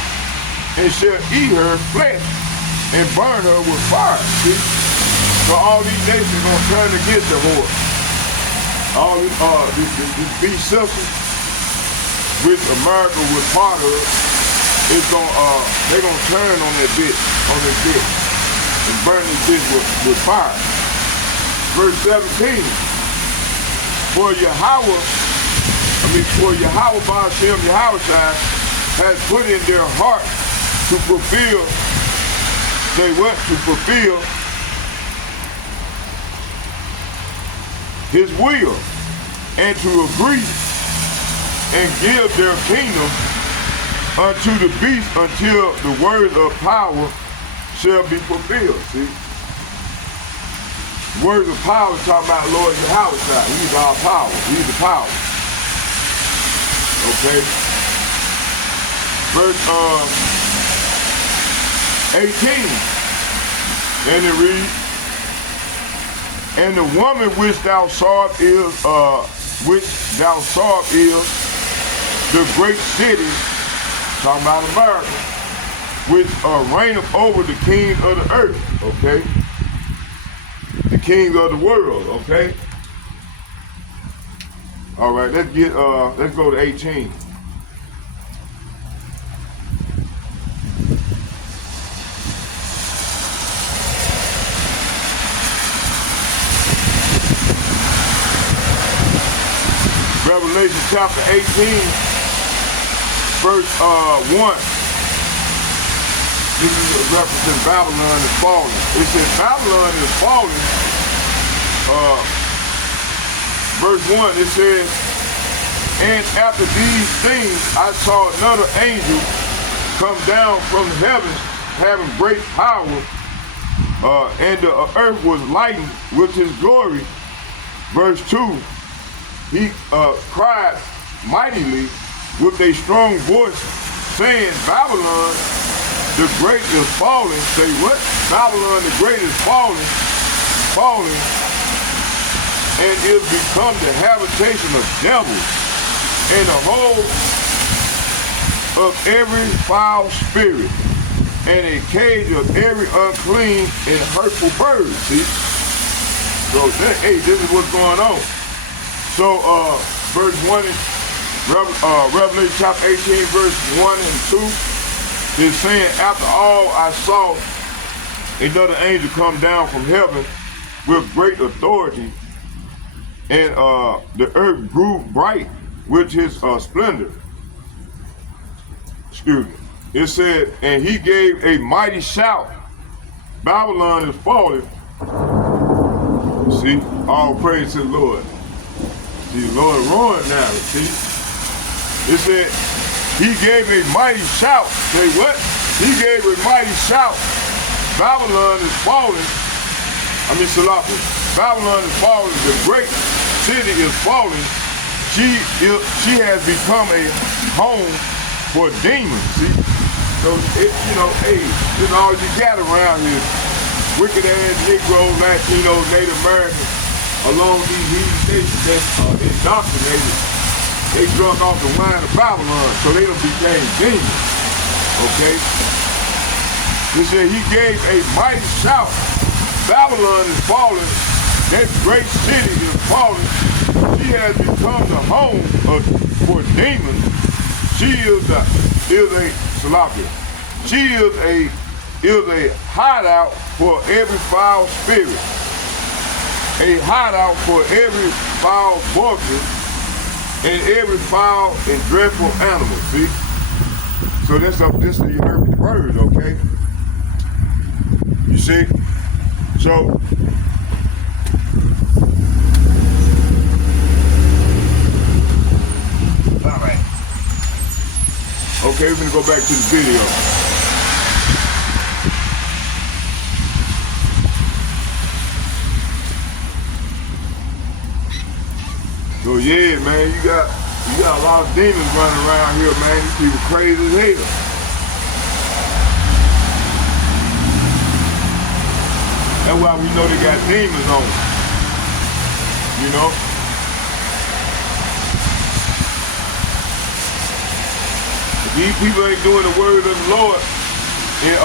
and shall eat her flesh and burn her with fire. See? So all these nations are going to turn against the whore. All these beast sisters, which America was part of, they're going to turn on that bitch, and burn this bitch with fire. Verse 17. For Yahweh Ba'ashem Yahushua has put in their heart to fulfill, his will, and to agree and give their kingdom unto the beast until the words of power shall be fulfilled. See? Words of power talking about Lord Yahushua. He's our power. He's the power. Okay. Verse 18. And it reads, and the woman which thou sawest is the great city, talking about America, which reigneth over the kings of the earth. Okay. The kings of the world. Okay. All right, let's go to 18. Revelation chapter 18, verse 1. This is a reference to Babylon is falling. It says Babylon is falling. Verse 1, it says, and after these things I saw another angel come down from the heavens, having great power, and the earth was lightened with his glory. Verse 2, he cried mightily with a strong voice, saying, Babylon the great is falling. Say what? Babylon the great is falling, and is become the habitation of devils, and the whole of every foul spirit, and a cage of every unclean and hurtful bird. See? So, hey, this is what's going on. So, verse 1, Revelation chapter 18, verse 1 and 2, is saying, after all I saw another angel come down from heaven with great authority, and the earth grew bright with his splendor. Excuse me. It said, and he gave a mighty shout. Babylon is falling. See, all praise to the Lord. See, the Lord roaring now, see? It said, he gave a mighty shout. Say what? He gave a mighty shout. Babylon is falling. Salafi. Babylon is falling. The great city is falling. She has become a home for demons, see? So, hey, this is all you got around here. Wicked ass Negroes, Latinos, Native Americans, along these nations that's indoctrinated. They drunk off the wine of Babylon, so they done became demons. Okay? It said he gave a mighty shout. Babylon is falling. That great city is falling. She has become the home for demons. She is a Salafia. She is a hideout for every foul spirit. A hideout for every foul vortex and every foul and dreadful animal. See? So this is you heard the word, okay? You see? So all right. Okay, we're gonna go back to the video. So yeah, man, you got a lot of demons running around here, man. These people crazy as hell. That's why we know they got demons on them. You know? If these people ain't doing the word of the Lord and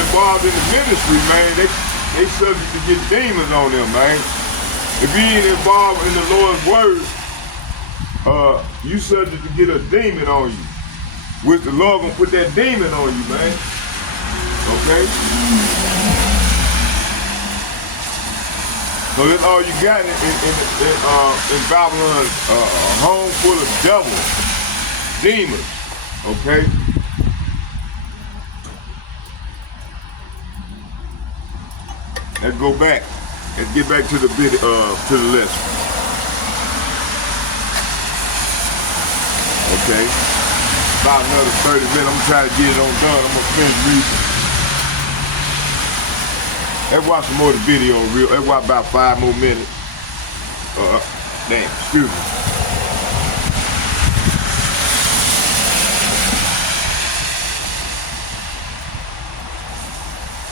involved in the ministry, man, they subject to get demons on them, man. If you ain't involved in the Lord's word, you subject to get a demon on you. Which the Lord gonna put that demon on you, man. Okay? So that's all you got in Babylon, a home full of devils, demons. Okay? Let's go back. Let's get back to the list. Okay. About another 30 minutes. I'm gonna try to get it on done. I'm gonna finish reading. Let's watch some more of the video real. Let's watch about 5 more minutes. Damn, excuse me.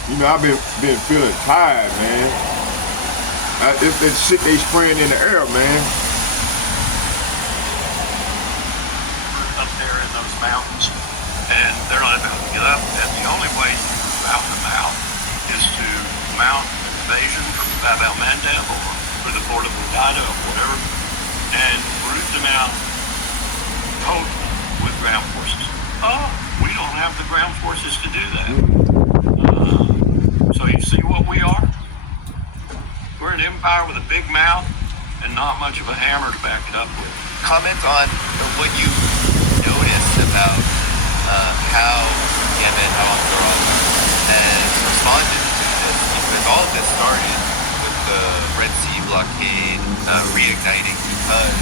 You know, I've been feeling tired, man. It's that shit they spraying in the air, man. Up there in those mountains, and they're not able to get up. And the only way to rout them out is to mount an invasion from Bab el-Mandeb or the Fort of Obad or whatever, and root them out totally with ground forces. Oh, we don't have the ground forces to do that. So you see what we are? We're an empire with a big mouth and not much of a hammer to back it up with. Comment on what you noticed about how Yemen, how Ansarallah has responded to this, because all of this started with the Red Sea blockade reigniting because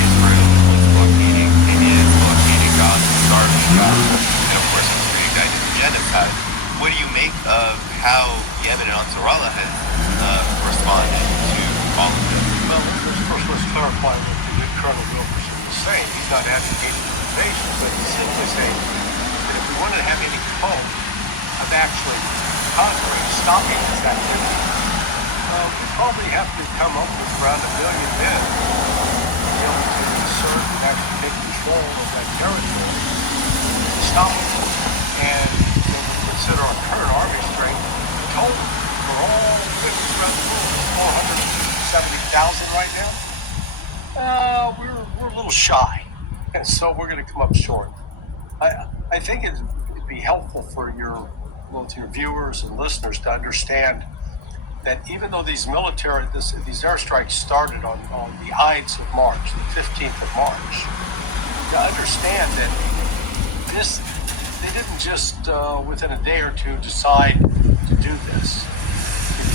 Israel was blockading and is blockading Gaza, starving Gaza, and of course it's reignited the genocide. What do you make of how Yemen and Ansarallah has responded to all of this? Well, first let's clarify what Colonel Wilkerson was saying. He's not advocating invasion, but he's simply saying that if we wanted to have any hope of actually conquering, stopping this activity, we probably have to come up with around 1 million men to be able to assert and actually take control of that territory, stop it. And when we consider our current army strength, total for all victims around the world, 470,000 right now. We're a little shy, and so we're going to come up short. I think it'd be helpful for both your viewers and listeners to understand that even though these airstrikes started on the Ides of March, the 15th of March, to understand that they didn't just within a day or two decide to do this.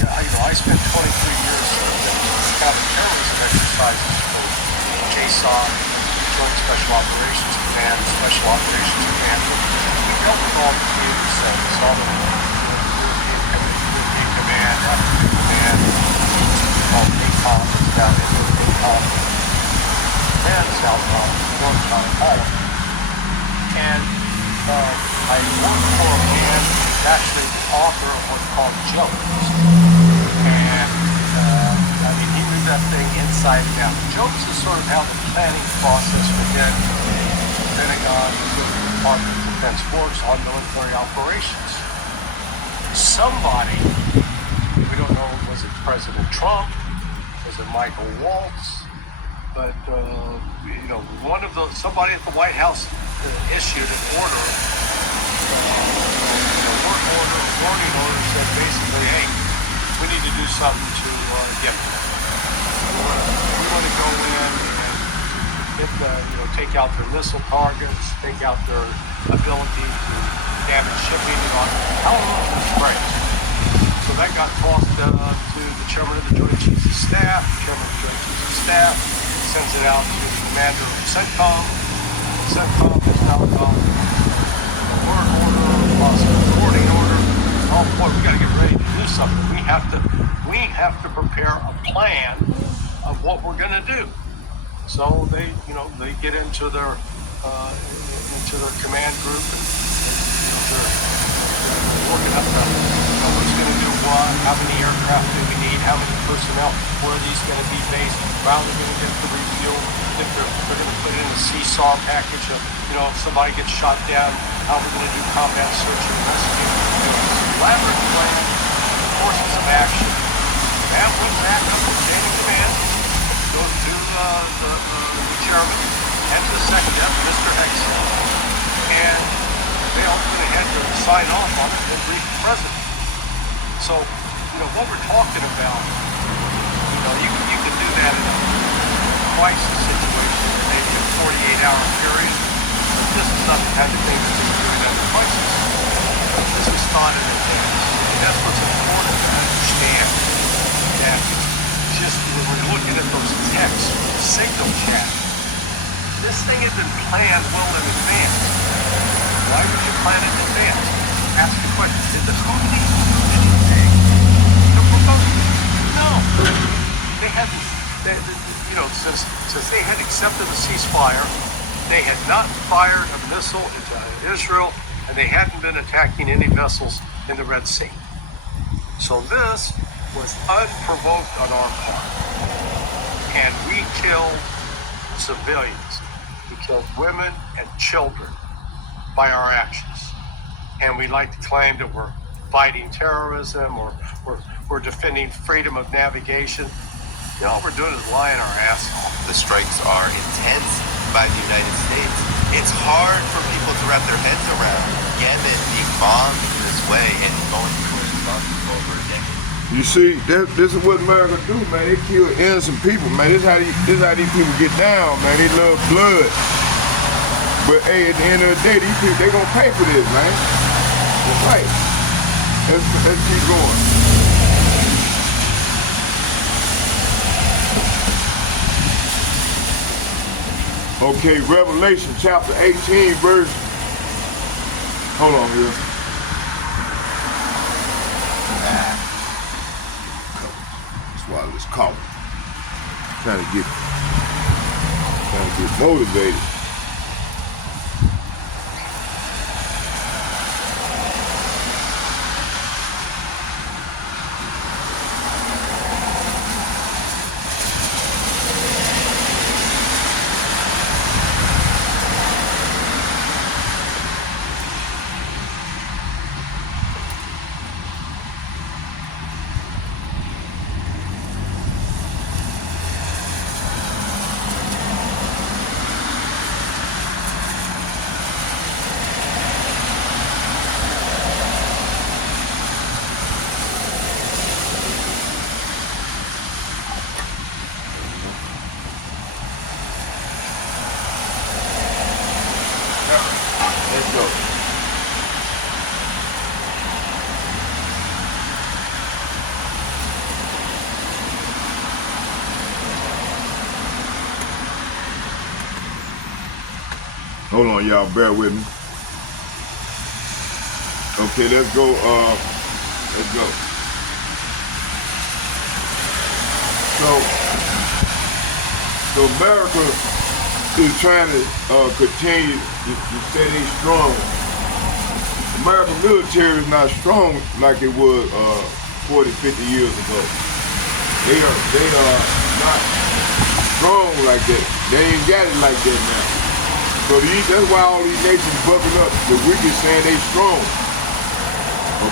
I spent 23 years in counterterrorism exercises for JSOC, Joint Special Operations Command, Special Operations Command. We dealt with all the community settings, all the European Command, African Command, all the ACOM, down in the ACOM, and Southcom, Northcom, all of them. And I worked for a man who's actually the author of what's called Jokes. And he knew that thing inside and out. Jokes is sort of how the planning process began. The Pentagon, the Department of Defense Force on military operations. Somebody, we don't know, was it President Trump? Was it Michael Waltz? But, somebody at the White House issued an order, a work order, a warning order, said basically, hey, we need to do something to get them. We want to go in and take out their missile targets, take out their ability to damage shipping and all. How long was great? So that got tossed to the chairman of the Joint Chiefs of Staff. The chairman of the Joint Chiefs of Staff sends it out to the commander of CENTCOM. CENTCOM has now got a work order plus a reporting order. Oh boy, we got to get ready to do something. We have to prepare a plan of what we're going to do. So they get into their command group and they're working up who's going to do what, how many aircraft do we need, how many personnel, where are these going to be based, how are they going to get the refuel, if they're going to put in a seesaw package of, if somebody gets shot down, how we're going to do combat search and rescue. Elaborate plan, courses of action. That went back up to chain of command, goes to the chairman and to the secretary, Mr. Hexel, and they ultimately had to sign off on it and brief the president. So, what we're talking about, you can do that in a crisis situation, maybe a 48-hour period, but this is not the kind of thing that you can do in a crisis. This is thought in advance. And that's what's important to understand, that just when we're looking at those texts, signal chat, this thing had been planned well in advance. Why would you plan in advance? Ask the question, did the Houthis do anything to provoke it? No. They hadn't, since they had accepted the ceasefire, they had not fired a missile into Israel, and they hadn't been attacking any vessels in the Red Sea. So this was unprovoked on our part. And we killed civilians. We killed women and children by our actions. And we like to claim that we're fighting terrorism or we're defending freedom of navigation. All we're doing is lying our ass off. The strikes are intense by the United States. It's hard for people to wrap their heads around Yemen being bombed in this way and going through this month over a decade. You see, this is what America do, man. They kill innocent people, man. This is how these people get down, man. They love blood. But hey, at the end of the day, these people, they gonna pay for this, man. That's right. Let's keep going. Okay, Revelation chapter 18, verse. Hold on here. Swallow this coffee. Trying to get motivated. Let's go. Hold on, y'all, bear with me. Okay, let's go, let's go. So America is trying to continue to stay strong. American military is not strong like it was 40, 50 years ago. They are not strong like that. They ain't got it like that now. That's why all these nations bucking up. The wicked saying they strong.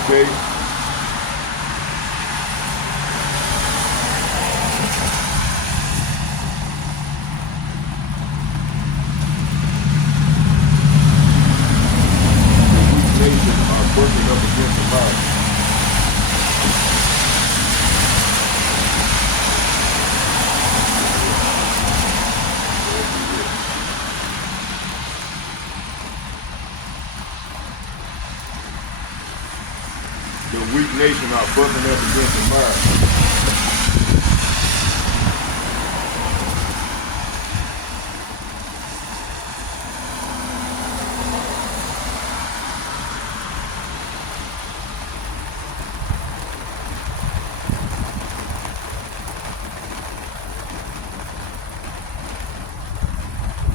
Okay? The weak nations are bucking up against America. The weak nation are bucking up against America.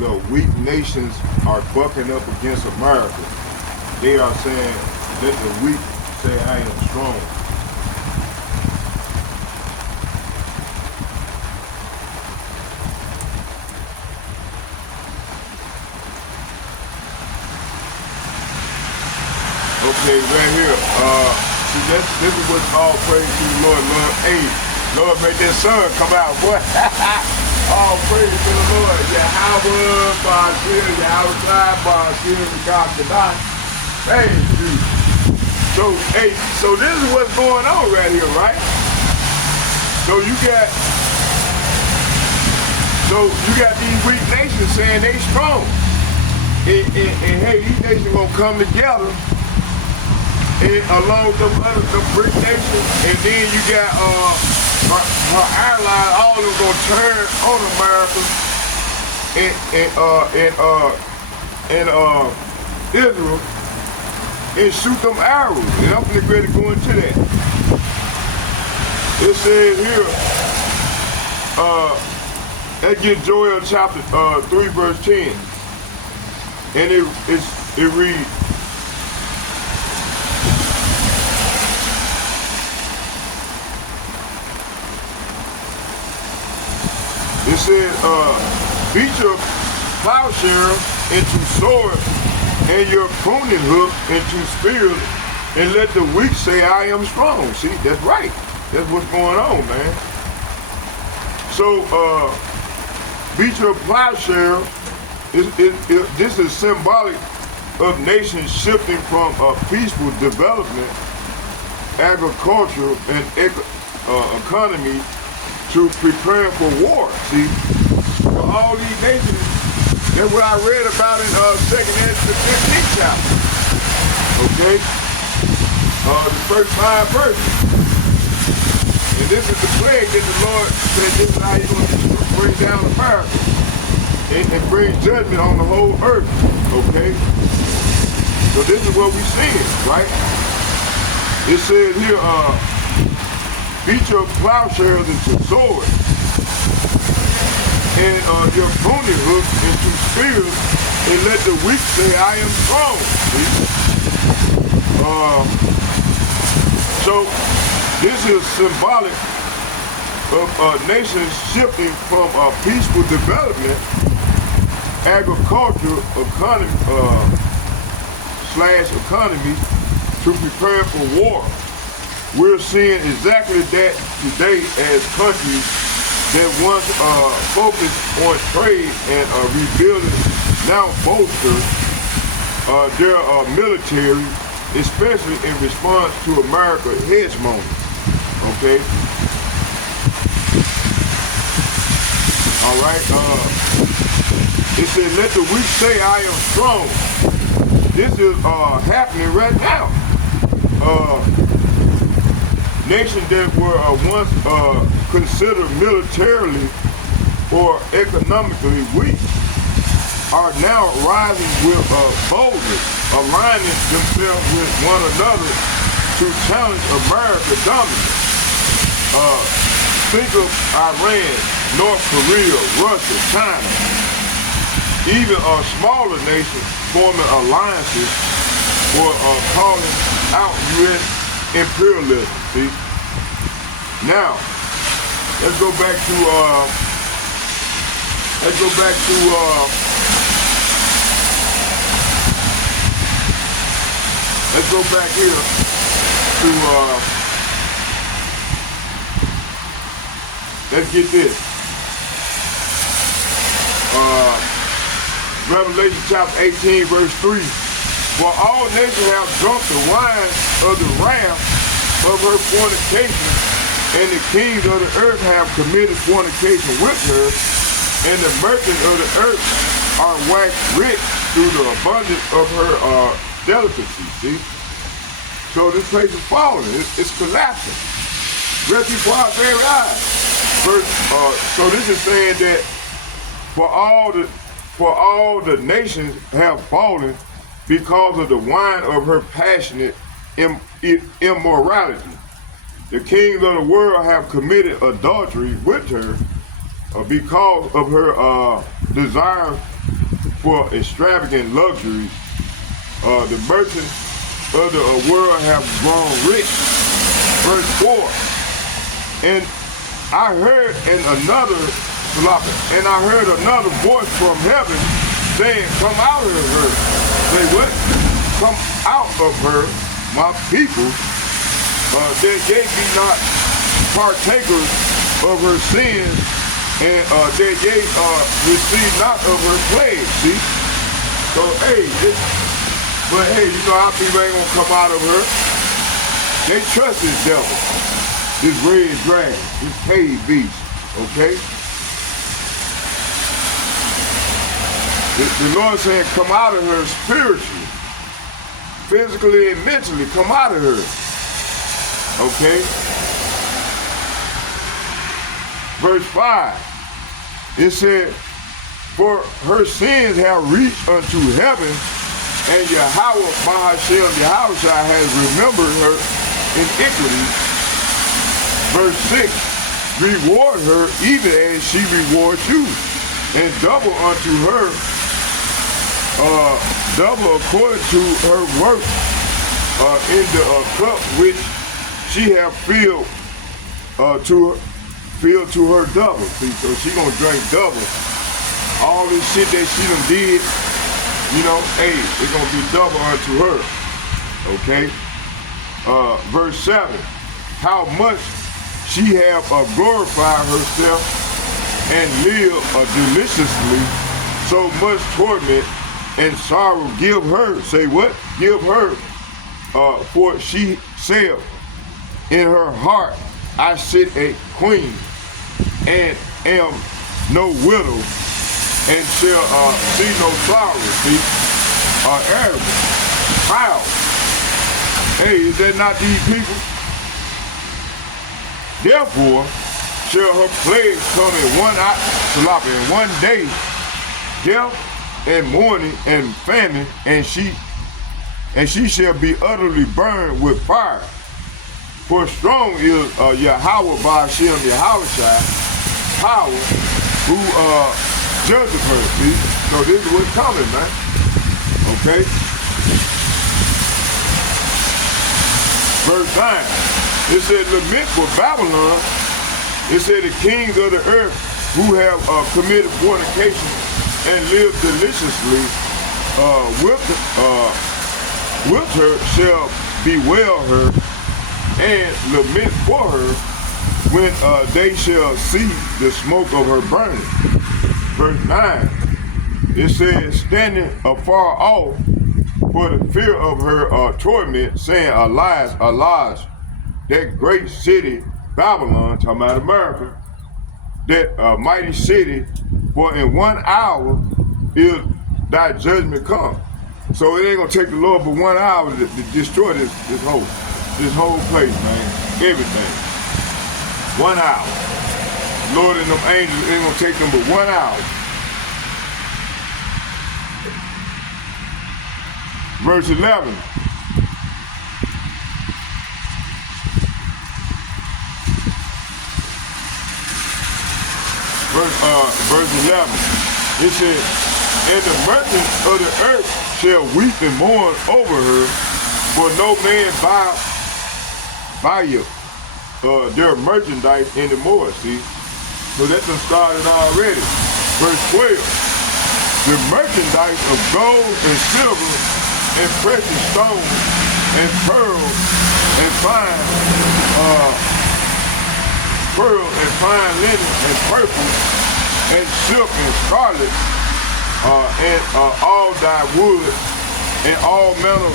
The weak nations are bucking up against America. They are saying, let the weak say I am strong. Okay, right here. See, this is what's all praise to the Lord. Lord, hey, Lord, make that sun come out, boy. All praise to the Lord. Yahweh, Bashir, Yahweh, Bashir, God, Shaddai. Thank you. So, hey, so this is what's going on right here, right? So you got these weak nations saying they strong. And hey, these nations gonna come together along with the brick nations, and then you got our allies, all of them gonna turn on America and Israel and shoot them arrows. And I'm getting ready to go into that. It says here, let's get Joel chapter 3 verse 10. And it reads, it says, beat your plowshare into sword and your pruning hook into spears, and let the weak say, I am strong. See, that's right. That's what's going on, man. So, beat your plowshare. This is symbolic of nations shifting from a peaceful development, agriculture, and economy to preparing for war. See, for all these nations, that's what I read about in 2nd Ezra 15th chapter. Okay? The first 5 verses. And this is the plague that the Lord said this is how he's going to bring down America and bring judgment on the whole earth. Okay? So this is what we're seeing, right? It says here, beat your plowshares into swords and your pruning hook into spears, and let the weak say, I am strong. So this is symbolic of nations shifting from a peaceful development, agriculture, economy to prepare for war. We're seeing exactly that today as countries that once focused on trade and rebuilding now bolster their military, especially in response to America's hegemony. Okay? All right. It said, let the weak say, I am strong. This is happening right now. Nations that were once considered militarily or economically weak are now rising with boldness, aligning themselves with one another to challenge America's dominance. Think of Iran, North Korea, Russia, China, even smaller nations forming alliances or calling out U.S. imperialism. See? Now, let's go back to let's go back here to, let's get this. Revelation chapter 18, verse 3. For all nations have drunk the wine of the wrath of her fornication, and the kings of the earth have committed fornication with her, and the merchants of the earth are waxed rich through the abundance of her delicacy. See? So this place is falling. It's collapsing. Right before our very eyes. So this is saying that for all the nations have fallen because of the wine of her passionate immorality. The kings of the world have committed adultery with her because of her desire for extravagant luxuries. The merchants of the world have grown rich. Verse 4. And I heard another voice from heaven saying, come out of her. Say what? Come out of her, my people, that ye be not partakers of her sins, and that ye receive not of her plague. See? So but hey, you know how people ain't gonna come out of her. They trust this devil, this red dragon, this cave beast. Okay? The Lord saying, come out of her spiritually, physically and mentally, come out of her. Okay? Verse 5, it said, for her sins have reached unto heaven, and Yahweh Bahashem Yahushua has remembered her iniquity. Verse 6, reward her even as she rewards you, and double unto her, double according to her work in the cup which she have filled to her double. See, so she gonna drink double. All this shit that she done did, you know, hey, it's gonna be double unto her. Okay? Verse 7, how much she have glorified herself and live deliciously, so much torment and sorrow give her. Say what? Give her. For she said in her heart, I sit a queen and am no widow, and shall see no sorrow. See? Arrogant, proud. Hey, is that not these people? Therefore, shall her plagues come in one day, death and mourning and famine, and she shall be utterly burned with fire. For strong is Yahweh Ba'ashem Yahushua power, who judges her. See? So this is what's coming, man. Okay? Verse 9. It said, lament for Babylon. It said, the kings of the earth who have committed fornication and lived deliciously with her shall bewail her and lament for her when they shall see the smoke of her burning. Verse 9, it says, standing afar off for the fear of her torment, saying, alas, alas, that great city, Babylon, talking about America, that mighty city, for in 1 hour is thy judgment come. So it ain't gonna take the Lord but 1 hour to destroy this whole place, man. Everything. 1 hour. Lord and them angels ain't gonna take them but 1 hour. Verse 11. Verse 11. It says, and the merchants of the earth shall weep and mourn over her, for no man buyeth their merchandise anymore. See? So that done started already. Verse 12. The merchandise of gold and silver and precious stones and pearls and fine linen and purple and silk and scarlet and all dyed wood and all manner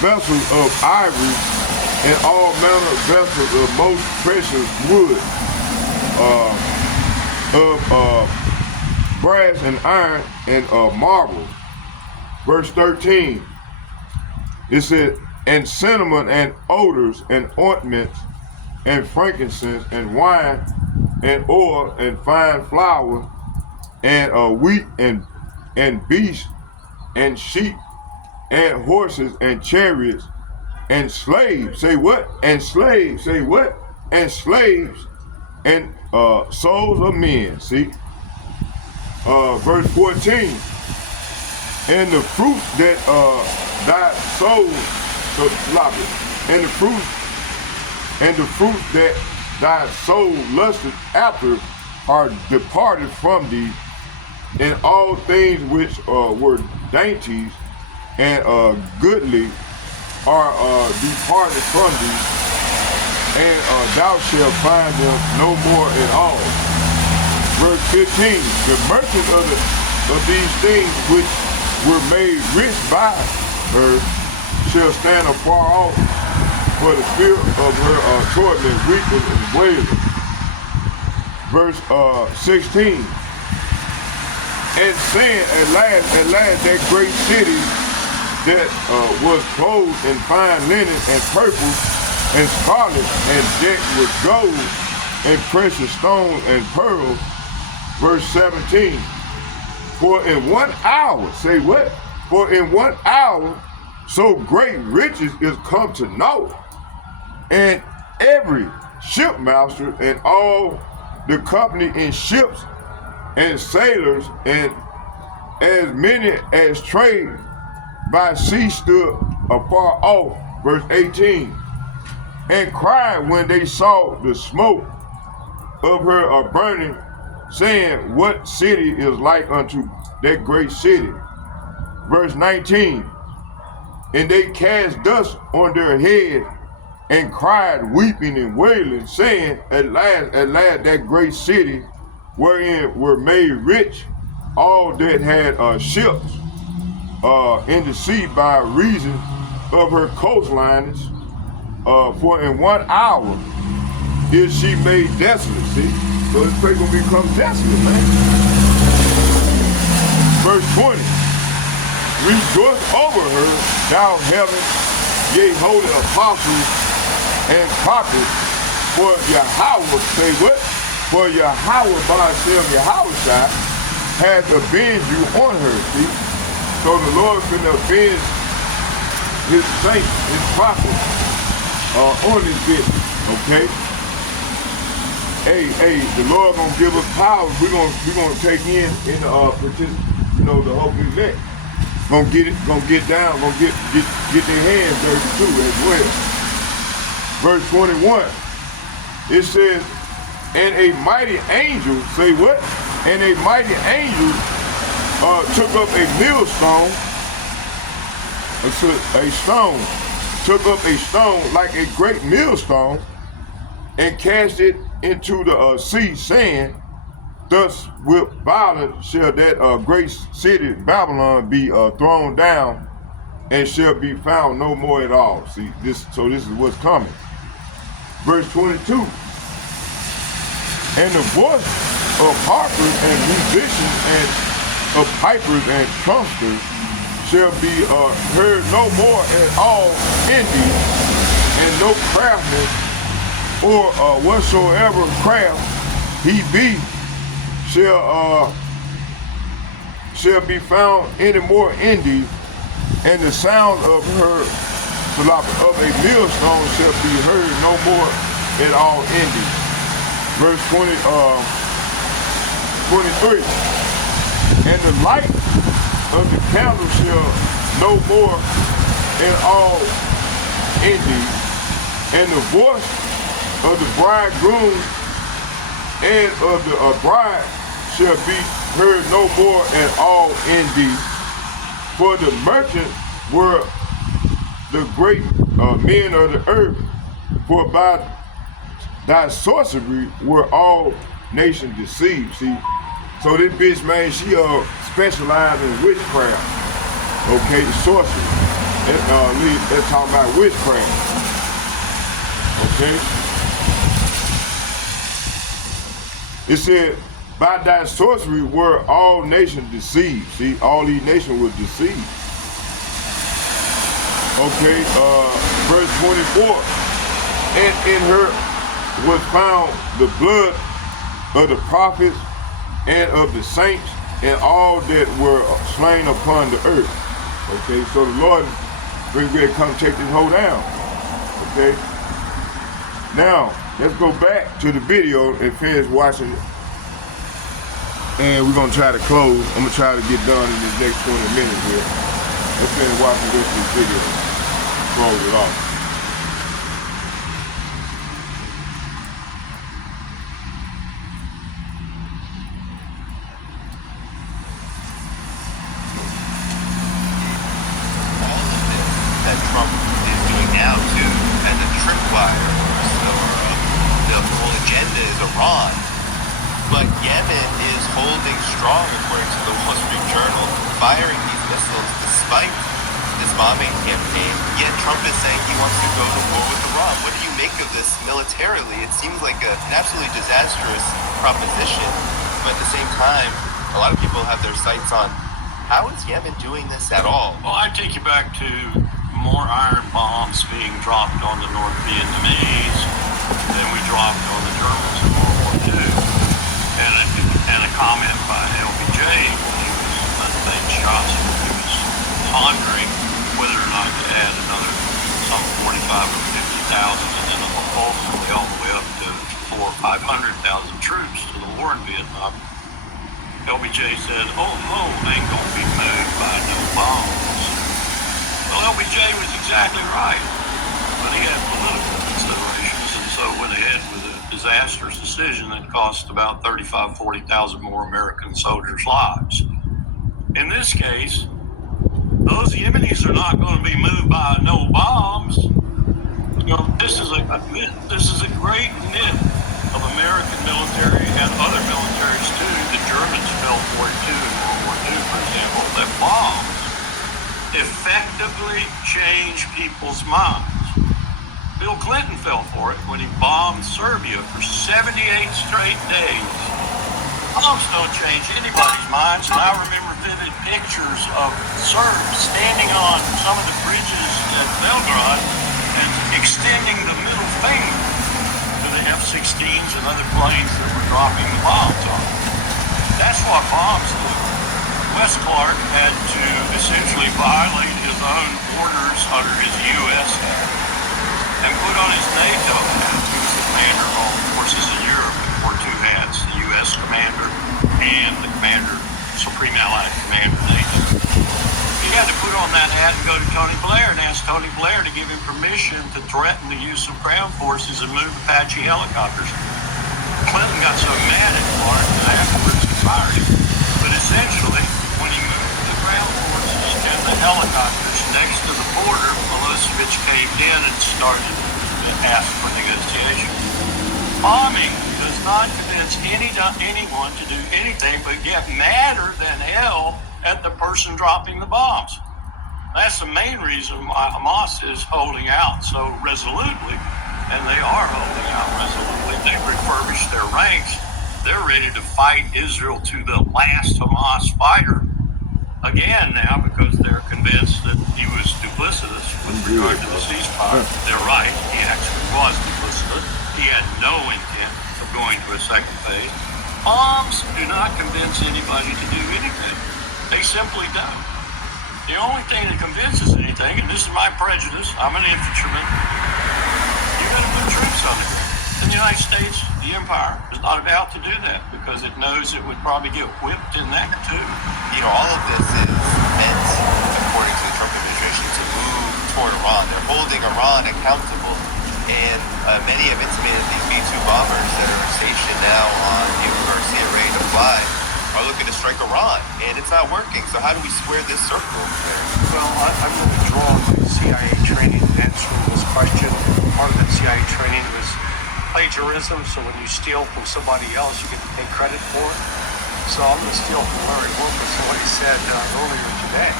vessels of ivory and all manner vessels of most precious wood of brass and iron and marble. Verse 13, it said, and cinnamon and odors and ointments and frankincense and wine and oil and fine flour and wheat and beasts and sheep and horses and chariots and slaves. Say what? And slaves. Say what? And slaves and souls of men. See? Verse 14. And the fruit that thy soul, so stop it. And the fruit that thy soul lusted after are departed from thee, and all things which were dainties and goodly are departed from thee, and thou shalt find them no more at all. Verse 15, the merchants of these things which were made rich by her shall stand afar off for the fear of her torment, weeping and wailing. Verse 16, and saying at last that great city that was clothed in fine linen and purple and scarlet and decked with gold and precious stones and pearls. Verse 17, for in 1 hour, say what? For in 1 hour, so great riches is come to naught, and every shipmaster and all the company in ships and sailors and as many as trade by sea stood afar off. Verse 18, and cried when they saw the smoke of her burning, saying, what city is like unto that great city? Verse 19, and they cast dust on their head and cried, weeping and wailing, saying, at last, that great city wherein were made rich all that had ships in the sea by reason of her coastlines, for in 1 hour is she made desolate. See? So this place gonna become desolate, man. Verse 20, rejoice over her, thou heaven, yea, holy apostles and prophets, for Yahweh, say what? For Yahweh by himself, Yahweh has avenged you on her, see? So the Lord can avenge his saints, his prophets, on this business, okay? Hey, the Lord gonna give us power. We're gonna take in the the whole event. Gonna get down, gonna get their hands dirty too as well. Verse 21, it says, and a mighty angel, say what? And a mighty angel took up a millstone, took up a stone like a great millstone, and cast it into the sea, saying, thus with violence shall that great city Babylon be thrown down, and shall be found no more at all. See, this is what's coming. Verse 22, and the voice of harpers and musicians and of pipers and trumpeters shall be heard no more at all in thee, and no craftsman or whatsoever craft he be shall be found any more in thee, and the sound of her of a millstone shall be heard no more at all in thee. Verse 23, and the light of the candle shall no more at all in thee, and the voice of the bridegroom and of the bride shall be heard no more at all in thee. For the merchants were the great men of the earth, for by thy sorcery were all nations deceived. See, so this bitch, man, she specialized in witchcraft. Okay, sorcery. They're talking about witchcraft. Okay. It said, by thy sorcery were all nations deceived. See, all these nations were deceived. Okay, verse 24. And in her was found the blood of the prophets and of the saints and all that were slain upon the earth. Okay, so the Lord bring ready to come take this whole down. Okay. Now, let's go back to the video and finish watching it. And we're gonna try to close. I'm gonna try to get done in the next 20 minutes here. Let's finish watching this video. Close it off. That Trump is doing now too, as a tripwire, or the whole agenda is Iran. But Yemen is holding strong, according to the Wall Street Journal, firing these missiles despite this bombing campaign. Yet Trump is saying he wants to go to war with Iran. What do you make of this militarily? It seems like an absolutely disastrous proposition, but at the same time, a lot of people have their sights on how is Yemen doing this at all? Well, I take you back to more iron bombs being dropped on the North Vietnamese than we dropped on the Germans in World War II. And a comment by LBJ when he was paying shots, he was pondering whether or not to add another some 45 or 50,000 and then ultimately all the way up to 400,000 or 500,000 troops to the war in Vietnam. LBJ said, oh no, ain't gonna be moved by no bombs. Well, LBJ was exactly right, but he had political considerations, and so went ahead with a disastrous decision that cost about 35,000, 40,000 more American soldiers' lives. In this case, those Yemenis are not going to be moved by no bombs. You know, this is a great myth of American military and other militaries too. The Germans fell for it too in World War II, for example, that bombs effectively change people's minds. Bill Clinton fell for it when he bombed Serbia for 78 straight days. Bombs don't change anybody's minds, and I remember vivid pictures of Serbs standing on some of the bridges at Belgrade and extending the middle finger to the F-16s and other planes that were dropping the bombs on. That's what bombs do. Wes Clark had to essentially violate his own orders under his U.S. hat and put on his NATO hat. He was the commander of all forces in Europe and wore two hats, the U.S. commander and the Supreme Allied Commander NATO. He had to put on that hat and go to Tony Blair and ask Tony Blair to give him permission to threaten the use of ground forces and move Apache helicopters. Clinton got so mad at Clark that afterwards he fired him. But essentially, when he moved the ground forces and the helicopters next to the border, Milosevic caved in and started to ask for negotiations. Bombing does not convince anyone to do anything but get madder than hell at the person dropping the bombs. That's the main reason why Hamas is holding out so resolutely, and they are holding out resolutely. They've refurbished their ranks. They're ready to fight Israel to the last Hamas fighter again now because they're convinced that he was duplicitous with regard to the ceasefire. They're right. He actually was duplicitous. He had no intent of going to a second phase. Bombs do not convince anybody to do anything. They simply don't. The only thing that convinces anything, and this is my prejudice, I'm an infantryman, you got to put troops on the ground. And the United States, the empire, is not about to do that because it knows it would probably get whipped in that too. You know, all of this is meant, according to the Trump administration, to move toward Iran. They're holding Iran accountable. And many have intimated these B-2 bombers that are stationed now on Garcia ready to fly are looking to strike Iran, and it's not working. So how do we square this circle there? Well, I'm going to draw on my CIA training in answering this question. Part of that CIA training was plagiarism, so when you steal from somebody else, you get to take credit for it. So I'm going to steal from Larry Wilkerson what he said earlier today,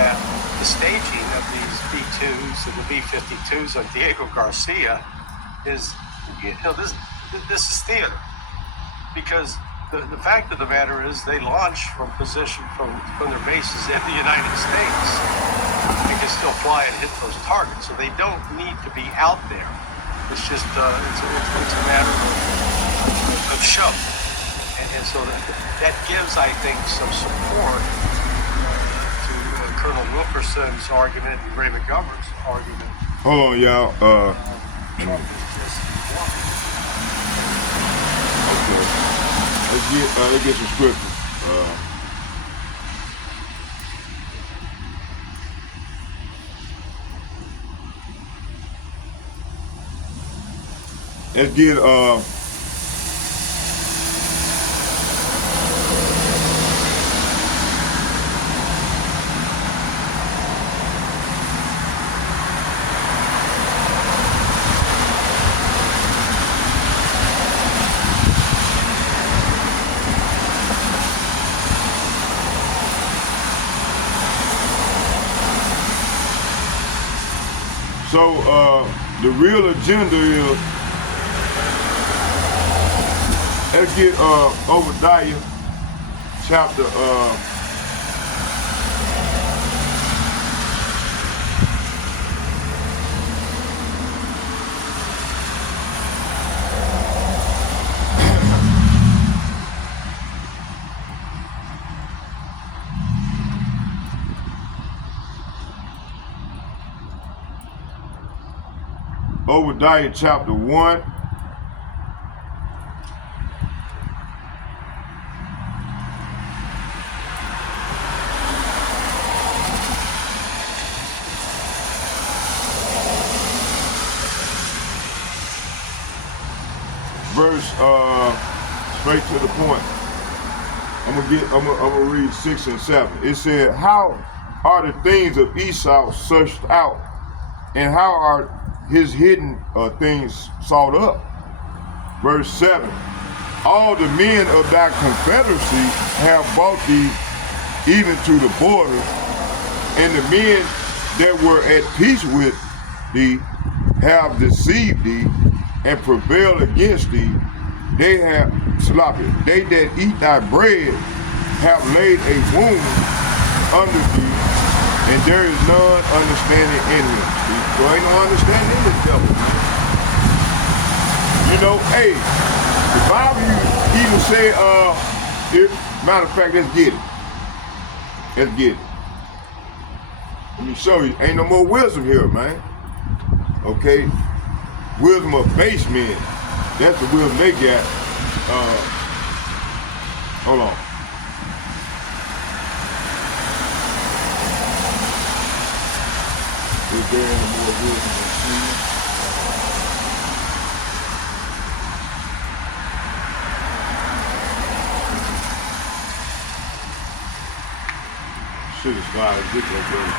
that the staging of these B-2s and the B-52s on Diego Garcia is, this is theater. Because the fact of the matter is they launch from position from their bases in the United States. They can still fly and hit those targets, so they don't need to be out there. It's just it's a matter of show, and so that gives, I think, some support to Colonel Wilkerson's argument and Ray McGovern's argument. Hold on, y'all. Trump is just one. Okay. Let's get some scriptures. Let's get the real agenda is, let's get Obadiah chapter Obadiah chapter 1. Verse straight to the point. I'm gonna read 6 and 7. It said, how are the things of Esau searched out, and how are his hidden things sought up? Verse 7. All the men of thy confederacy have brought thee even to the border, and the men that were at peace with thee have deceived thee and prevailed against thee. They have they that eat thy bread have laid a wound under thee, and there is none understanding in him. See? So ain't no understanding in this devil, man. You know, hey, the Bible even say, matter of fact, let's get it. Let's get it. Let me show you. Ain't no more wisdom here, man. Okay? Wisdom of base men. That's the wisdom they got. Hold on. Is there any more wisdom than Stephen? Should have started ridiculous.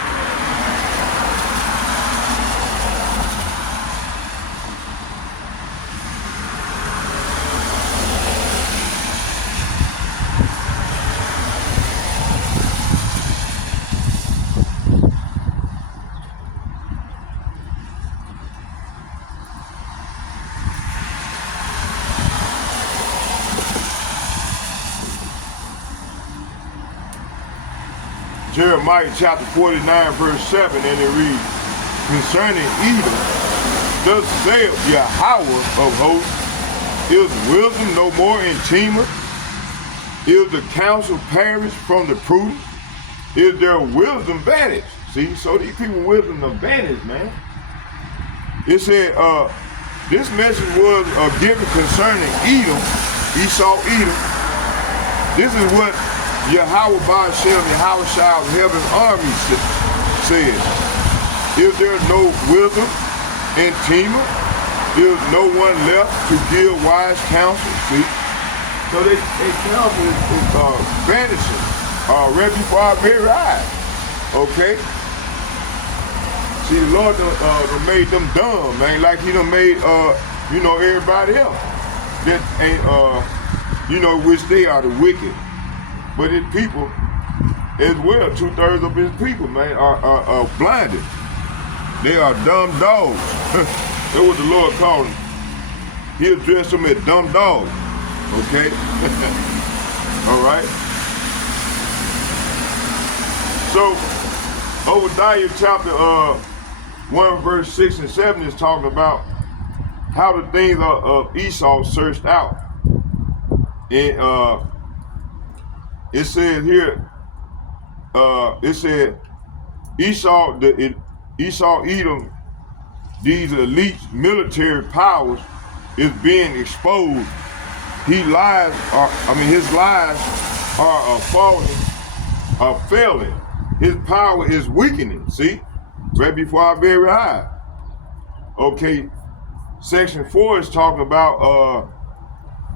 Jeremiah chapter 49 verse 7, and it reads, concerning Edom, thus saith Yahweh of hosts, is wisdom no more in Tema? Is the counsel perished from the prudent? Is their wisdom vanished? See, so these people wisdom are vanished, man. It said, this message was given concerning Edom, Esau, Edom. This is what Yahweh Ba'ashem, Yahweh Shah of heaven's army said, is there no wisdom in Tema? Is no one left to give wise counsel? See? So they counsel is vanishing right before our very eyes. Okay? See, the Lord done made them dumb, man, like he done made, everybody else. That ain't, which they are the wicked. But his people as well, 2/3 of his people, man, are blinded. They are dumb dogs. That's what the Lord called them. He addressed them as dumb dogs. Okay? All right? So, Obadiah chapter 1 verse 6 and 7 is talking about how the things of Esau searched out. And it says here, it said Esau, Edom, these elite military powers is being exposed. His lies are falling, are failing. His power is weakening. See, right before our very eyes. Okay, section 4 is talking about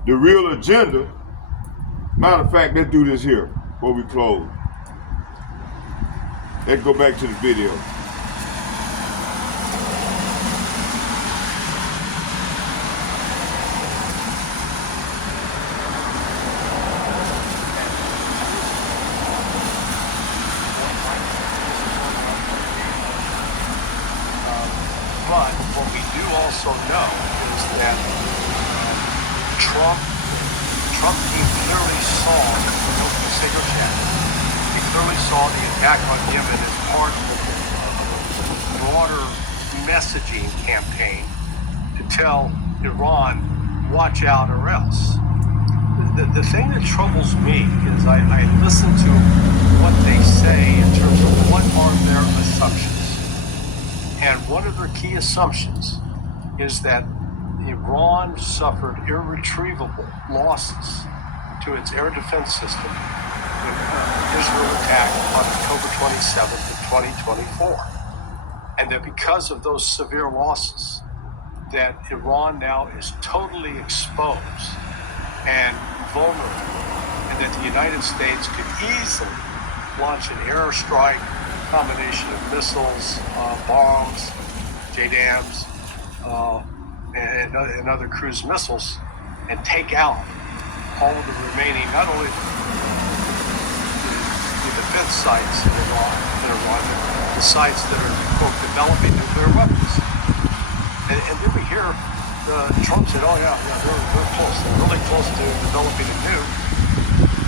the real agenda. Matter of fact, let's do this here before we close. Let's go back to the video. But what we do also know is that Trump he clearly saw, he clearly saw the attack on Yemen as part of a broader messaging campaign to tell Iran, watch out or else. The thing that troubles me is I listen to what they say in terms of what are their assumptions. And one of their key assumptions is that Iran suffered irretrievable losses to its air defense system when Israel attacked on October 27th of 2024. And that because of those severe losses, that Iran now is totally exposed and vulnerable, and that the United States could easily launch an airstrike, combination of missiles, bombs, JDAMs, and other cruise missiles, and take out all the remaining, not only the defense sites in Iran, but the sites that are, quote, developing nuclear weapons. And then we hear Trump said, oh yeah, they're close. They're really close to developing a nuke.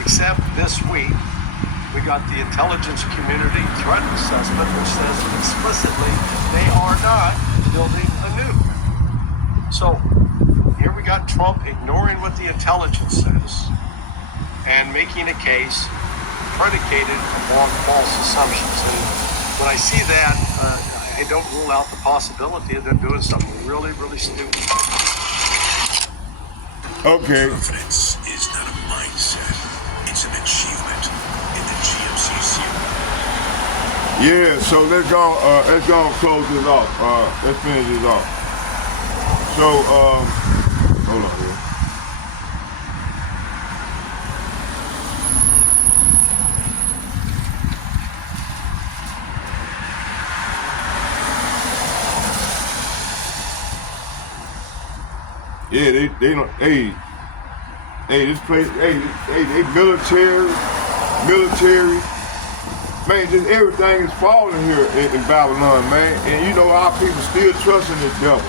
Except this week, we got the intelligence community threat assessment, which says explicitly they are not building a nuke. So here we got Trump ignoring what the intelligence says and making a case predicated upon false assumptions. And when I see that, I don't rule out the possibility of them doing something really, really stupid. Okay. Confidence is not a mindset, it's an achievement in the GMCC. Yeah, so let's go and close this off. Let's finish this off. So, hold on here. Yeah, they don't, hey, this place, they military, man, just everything is falling here in Babylon, man. And our people still trusting the devil.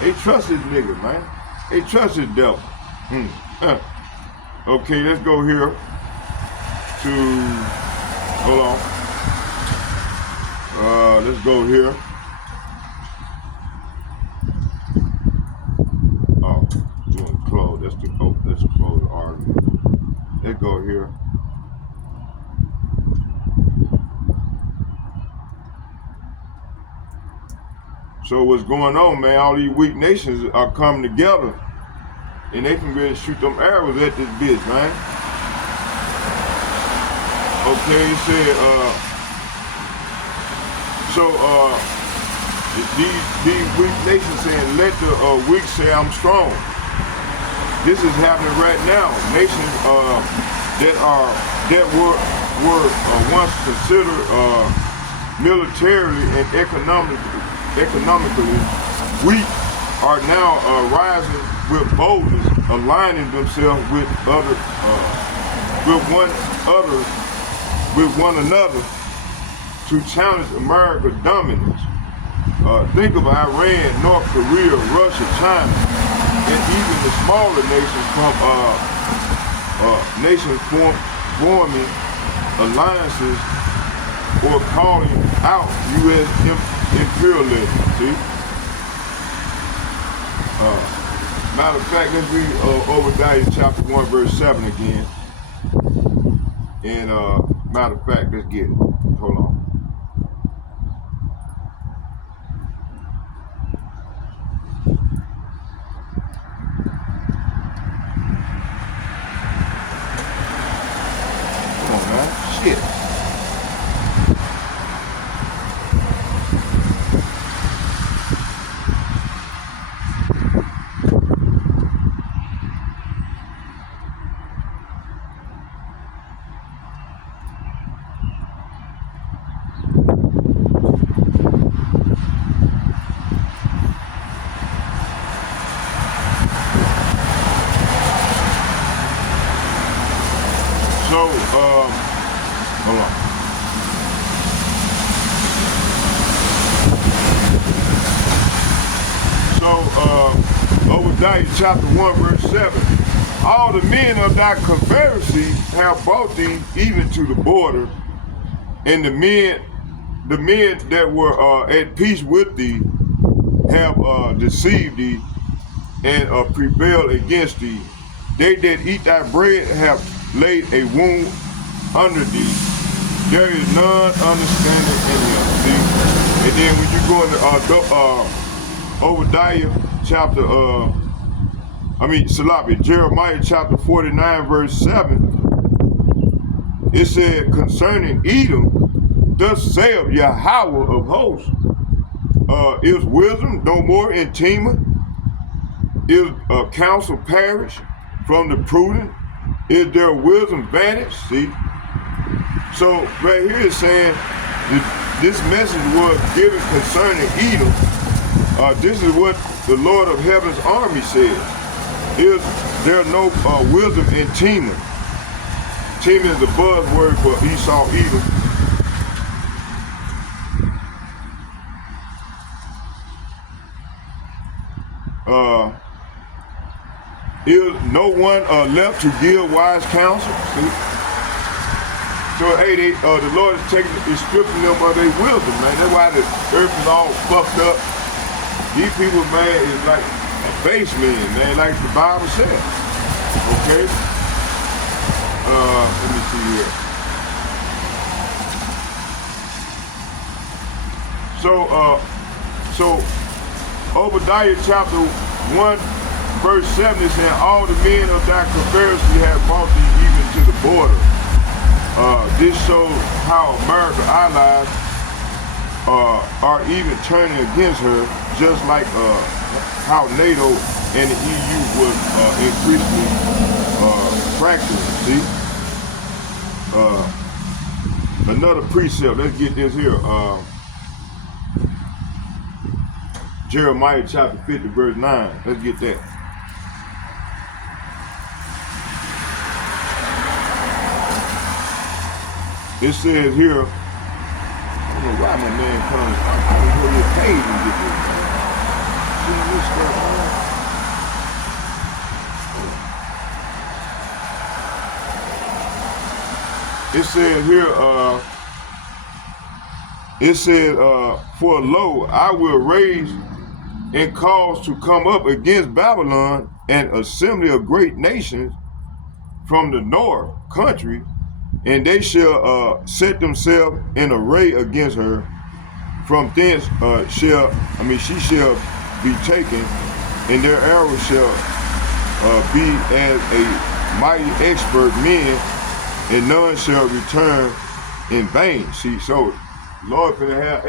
They trust this nigga, man. They trust this devil. Okay, let's go here to, hold on. Let's go here. Oh, doing close. Let's close the argument. Let's go here. So what's going on, man? All these weak nations are coming together, and they can really shoot them arrows at this bitch, man. Okay, it said, these weak nations saying, let the weak say I'm strong. This is happening right now. Nations that were once considered militarily and economically weak are now rising with boldness, aligning themselves with one another to challenge America's dominance. Think of Iran, North Korea, Russia, China, and even the smaller nations forming alliances or calling out U.S. imperialism. See? Matter of fact, let's read Obadiah chapter 1, verse 7 again. And matter of fact, let's get it. Hold on. Come on, man. Shit. So, hold on. So, Obadiah chapter 1, verse 7. All the men of thy confederacy have brought thee even to the border, and the men that were at peace with thee have deceived thee and prevailed against thee. They that eat thy bread have laid a wound under thee. There is none understanding in him. See? And then when you go into Obadiah chapter, Jeremiah chapter 49, verse 7, it said concerning Edom, thus saith Yahweh of hosts, is wisdom no more in Tema? Is counsel perish from the prudent? Is their wisdom vanished? See? So right here it's saying this message was given concerning Edom. This is what the Lord of Heaven's army says. Is there no wisdom in Tema? Tema is a buzzword for Esau, Edom. Is no one left to give wise counsel? See? So hey, the Lord is stripping them of their wisdom, man. That's why the earth is all fucked up. These people, man, is like a base man, like the Bible says. Okay? Let me see here. So Obadiah chapter 1, verse 7 is saying, all the men of thy confederacy have brought thee even to the border. This shows how America's allies are even turning against her, just like how NATO and the EU was increasingly fracturing. See? Another precept, let's get this here. Jeremiah chapter 50, verse 9. Let's get that. It says here, I don't know why my man comes. I don't go to your page and get this, man. See this stuff, man? It says here, for lo, I will raise and cause to come up against Babylon an assembly of great nations from the north country, and they shall set themselves in array against her. From thence she shall be taken, and their arrows shall be as a mighty expert men, and none shall return in vain. See, so Lord finna have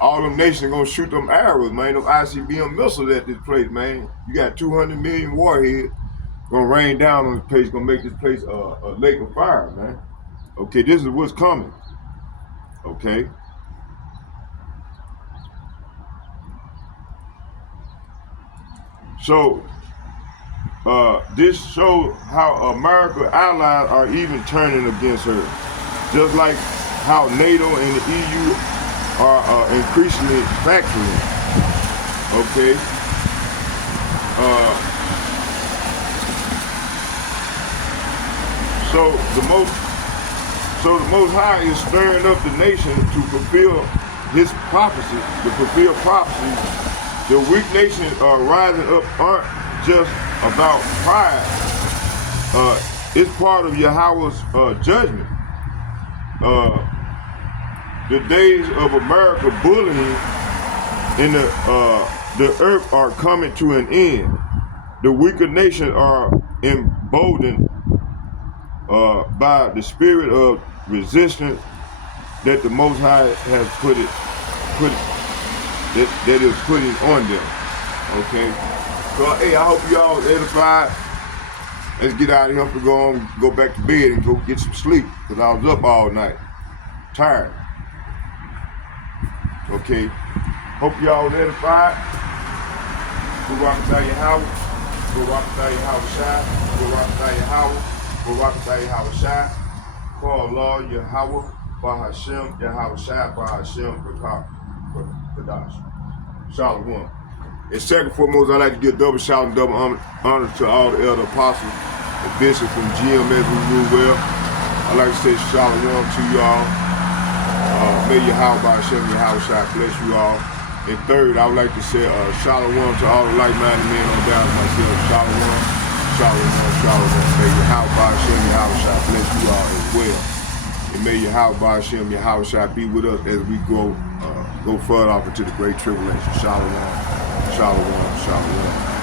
all them nations gonna shoot them arrows, man. Them ICBM missiles at this place, man. You got 200 million warheads. gonna rain down on this place, gonna make this place a lake of fire, man. Okay, this is what's coming. Okay. So this shows how America allies are even turning against her. Just like how NATO and the EU are increasingly factoring. Okay. So the Most High is stirring up the nation to fulfill His prophecy, to fulfill prophecy. The weak nations rising up aren't just about pride. It's part of Yahweh's judgment. The days of America bullying in the earth are coming to an end. The weaker nations are emboldened by the spirit of resistance that the Most High has that is putting on them. Okay. So hey, I hope y'all edified. Let's get out of here to go back to bed and go get some sleep, because I was up all night. Tired. Okay. Hope y'all was edified. Go rock about your house. Go rock about your house shy. Go rock about your house. Go rock about your house shy. Call Allah Yahweh Bahashem Yahweh Shai Bahashem Kadash. Shalom. And second foremost, I'd like to give double shout and double honor to all the elder apostles and bishops from GMS who rule well. I'd like to say shalom to y'all. May Yahweh Bahashem Yahweh Shai bless you all. And third, I would like to say shalom to all the like-minded men on down to myself. Shalom, shalom, shalom. May Yahweh Bahashem Yahweh Shai bless you all as well. And may Yahweh Bahashem Yahweh Shai be with us as we go further off into the great tribulation. Shalom, shalom, shalom.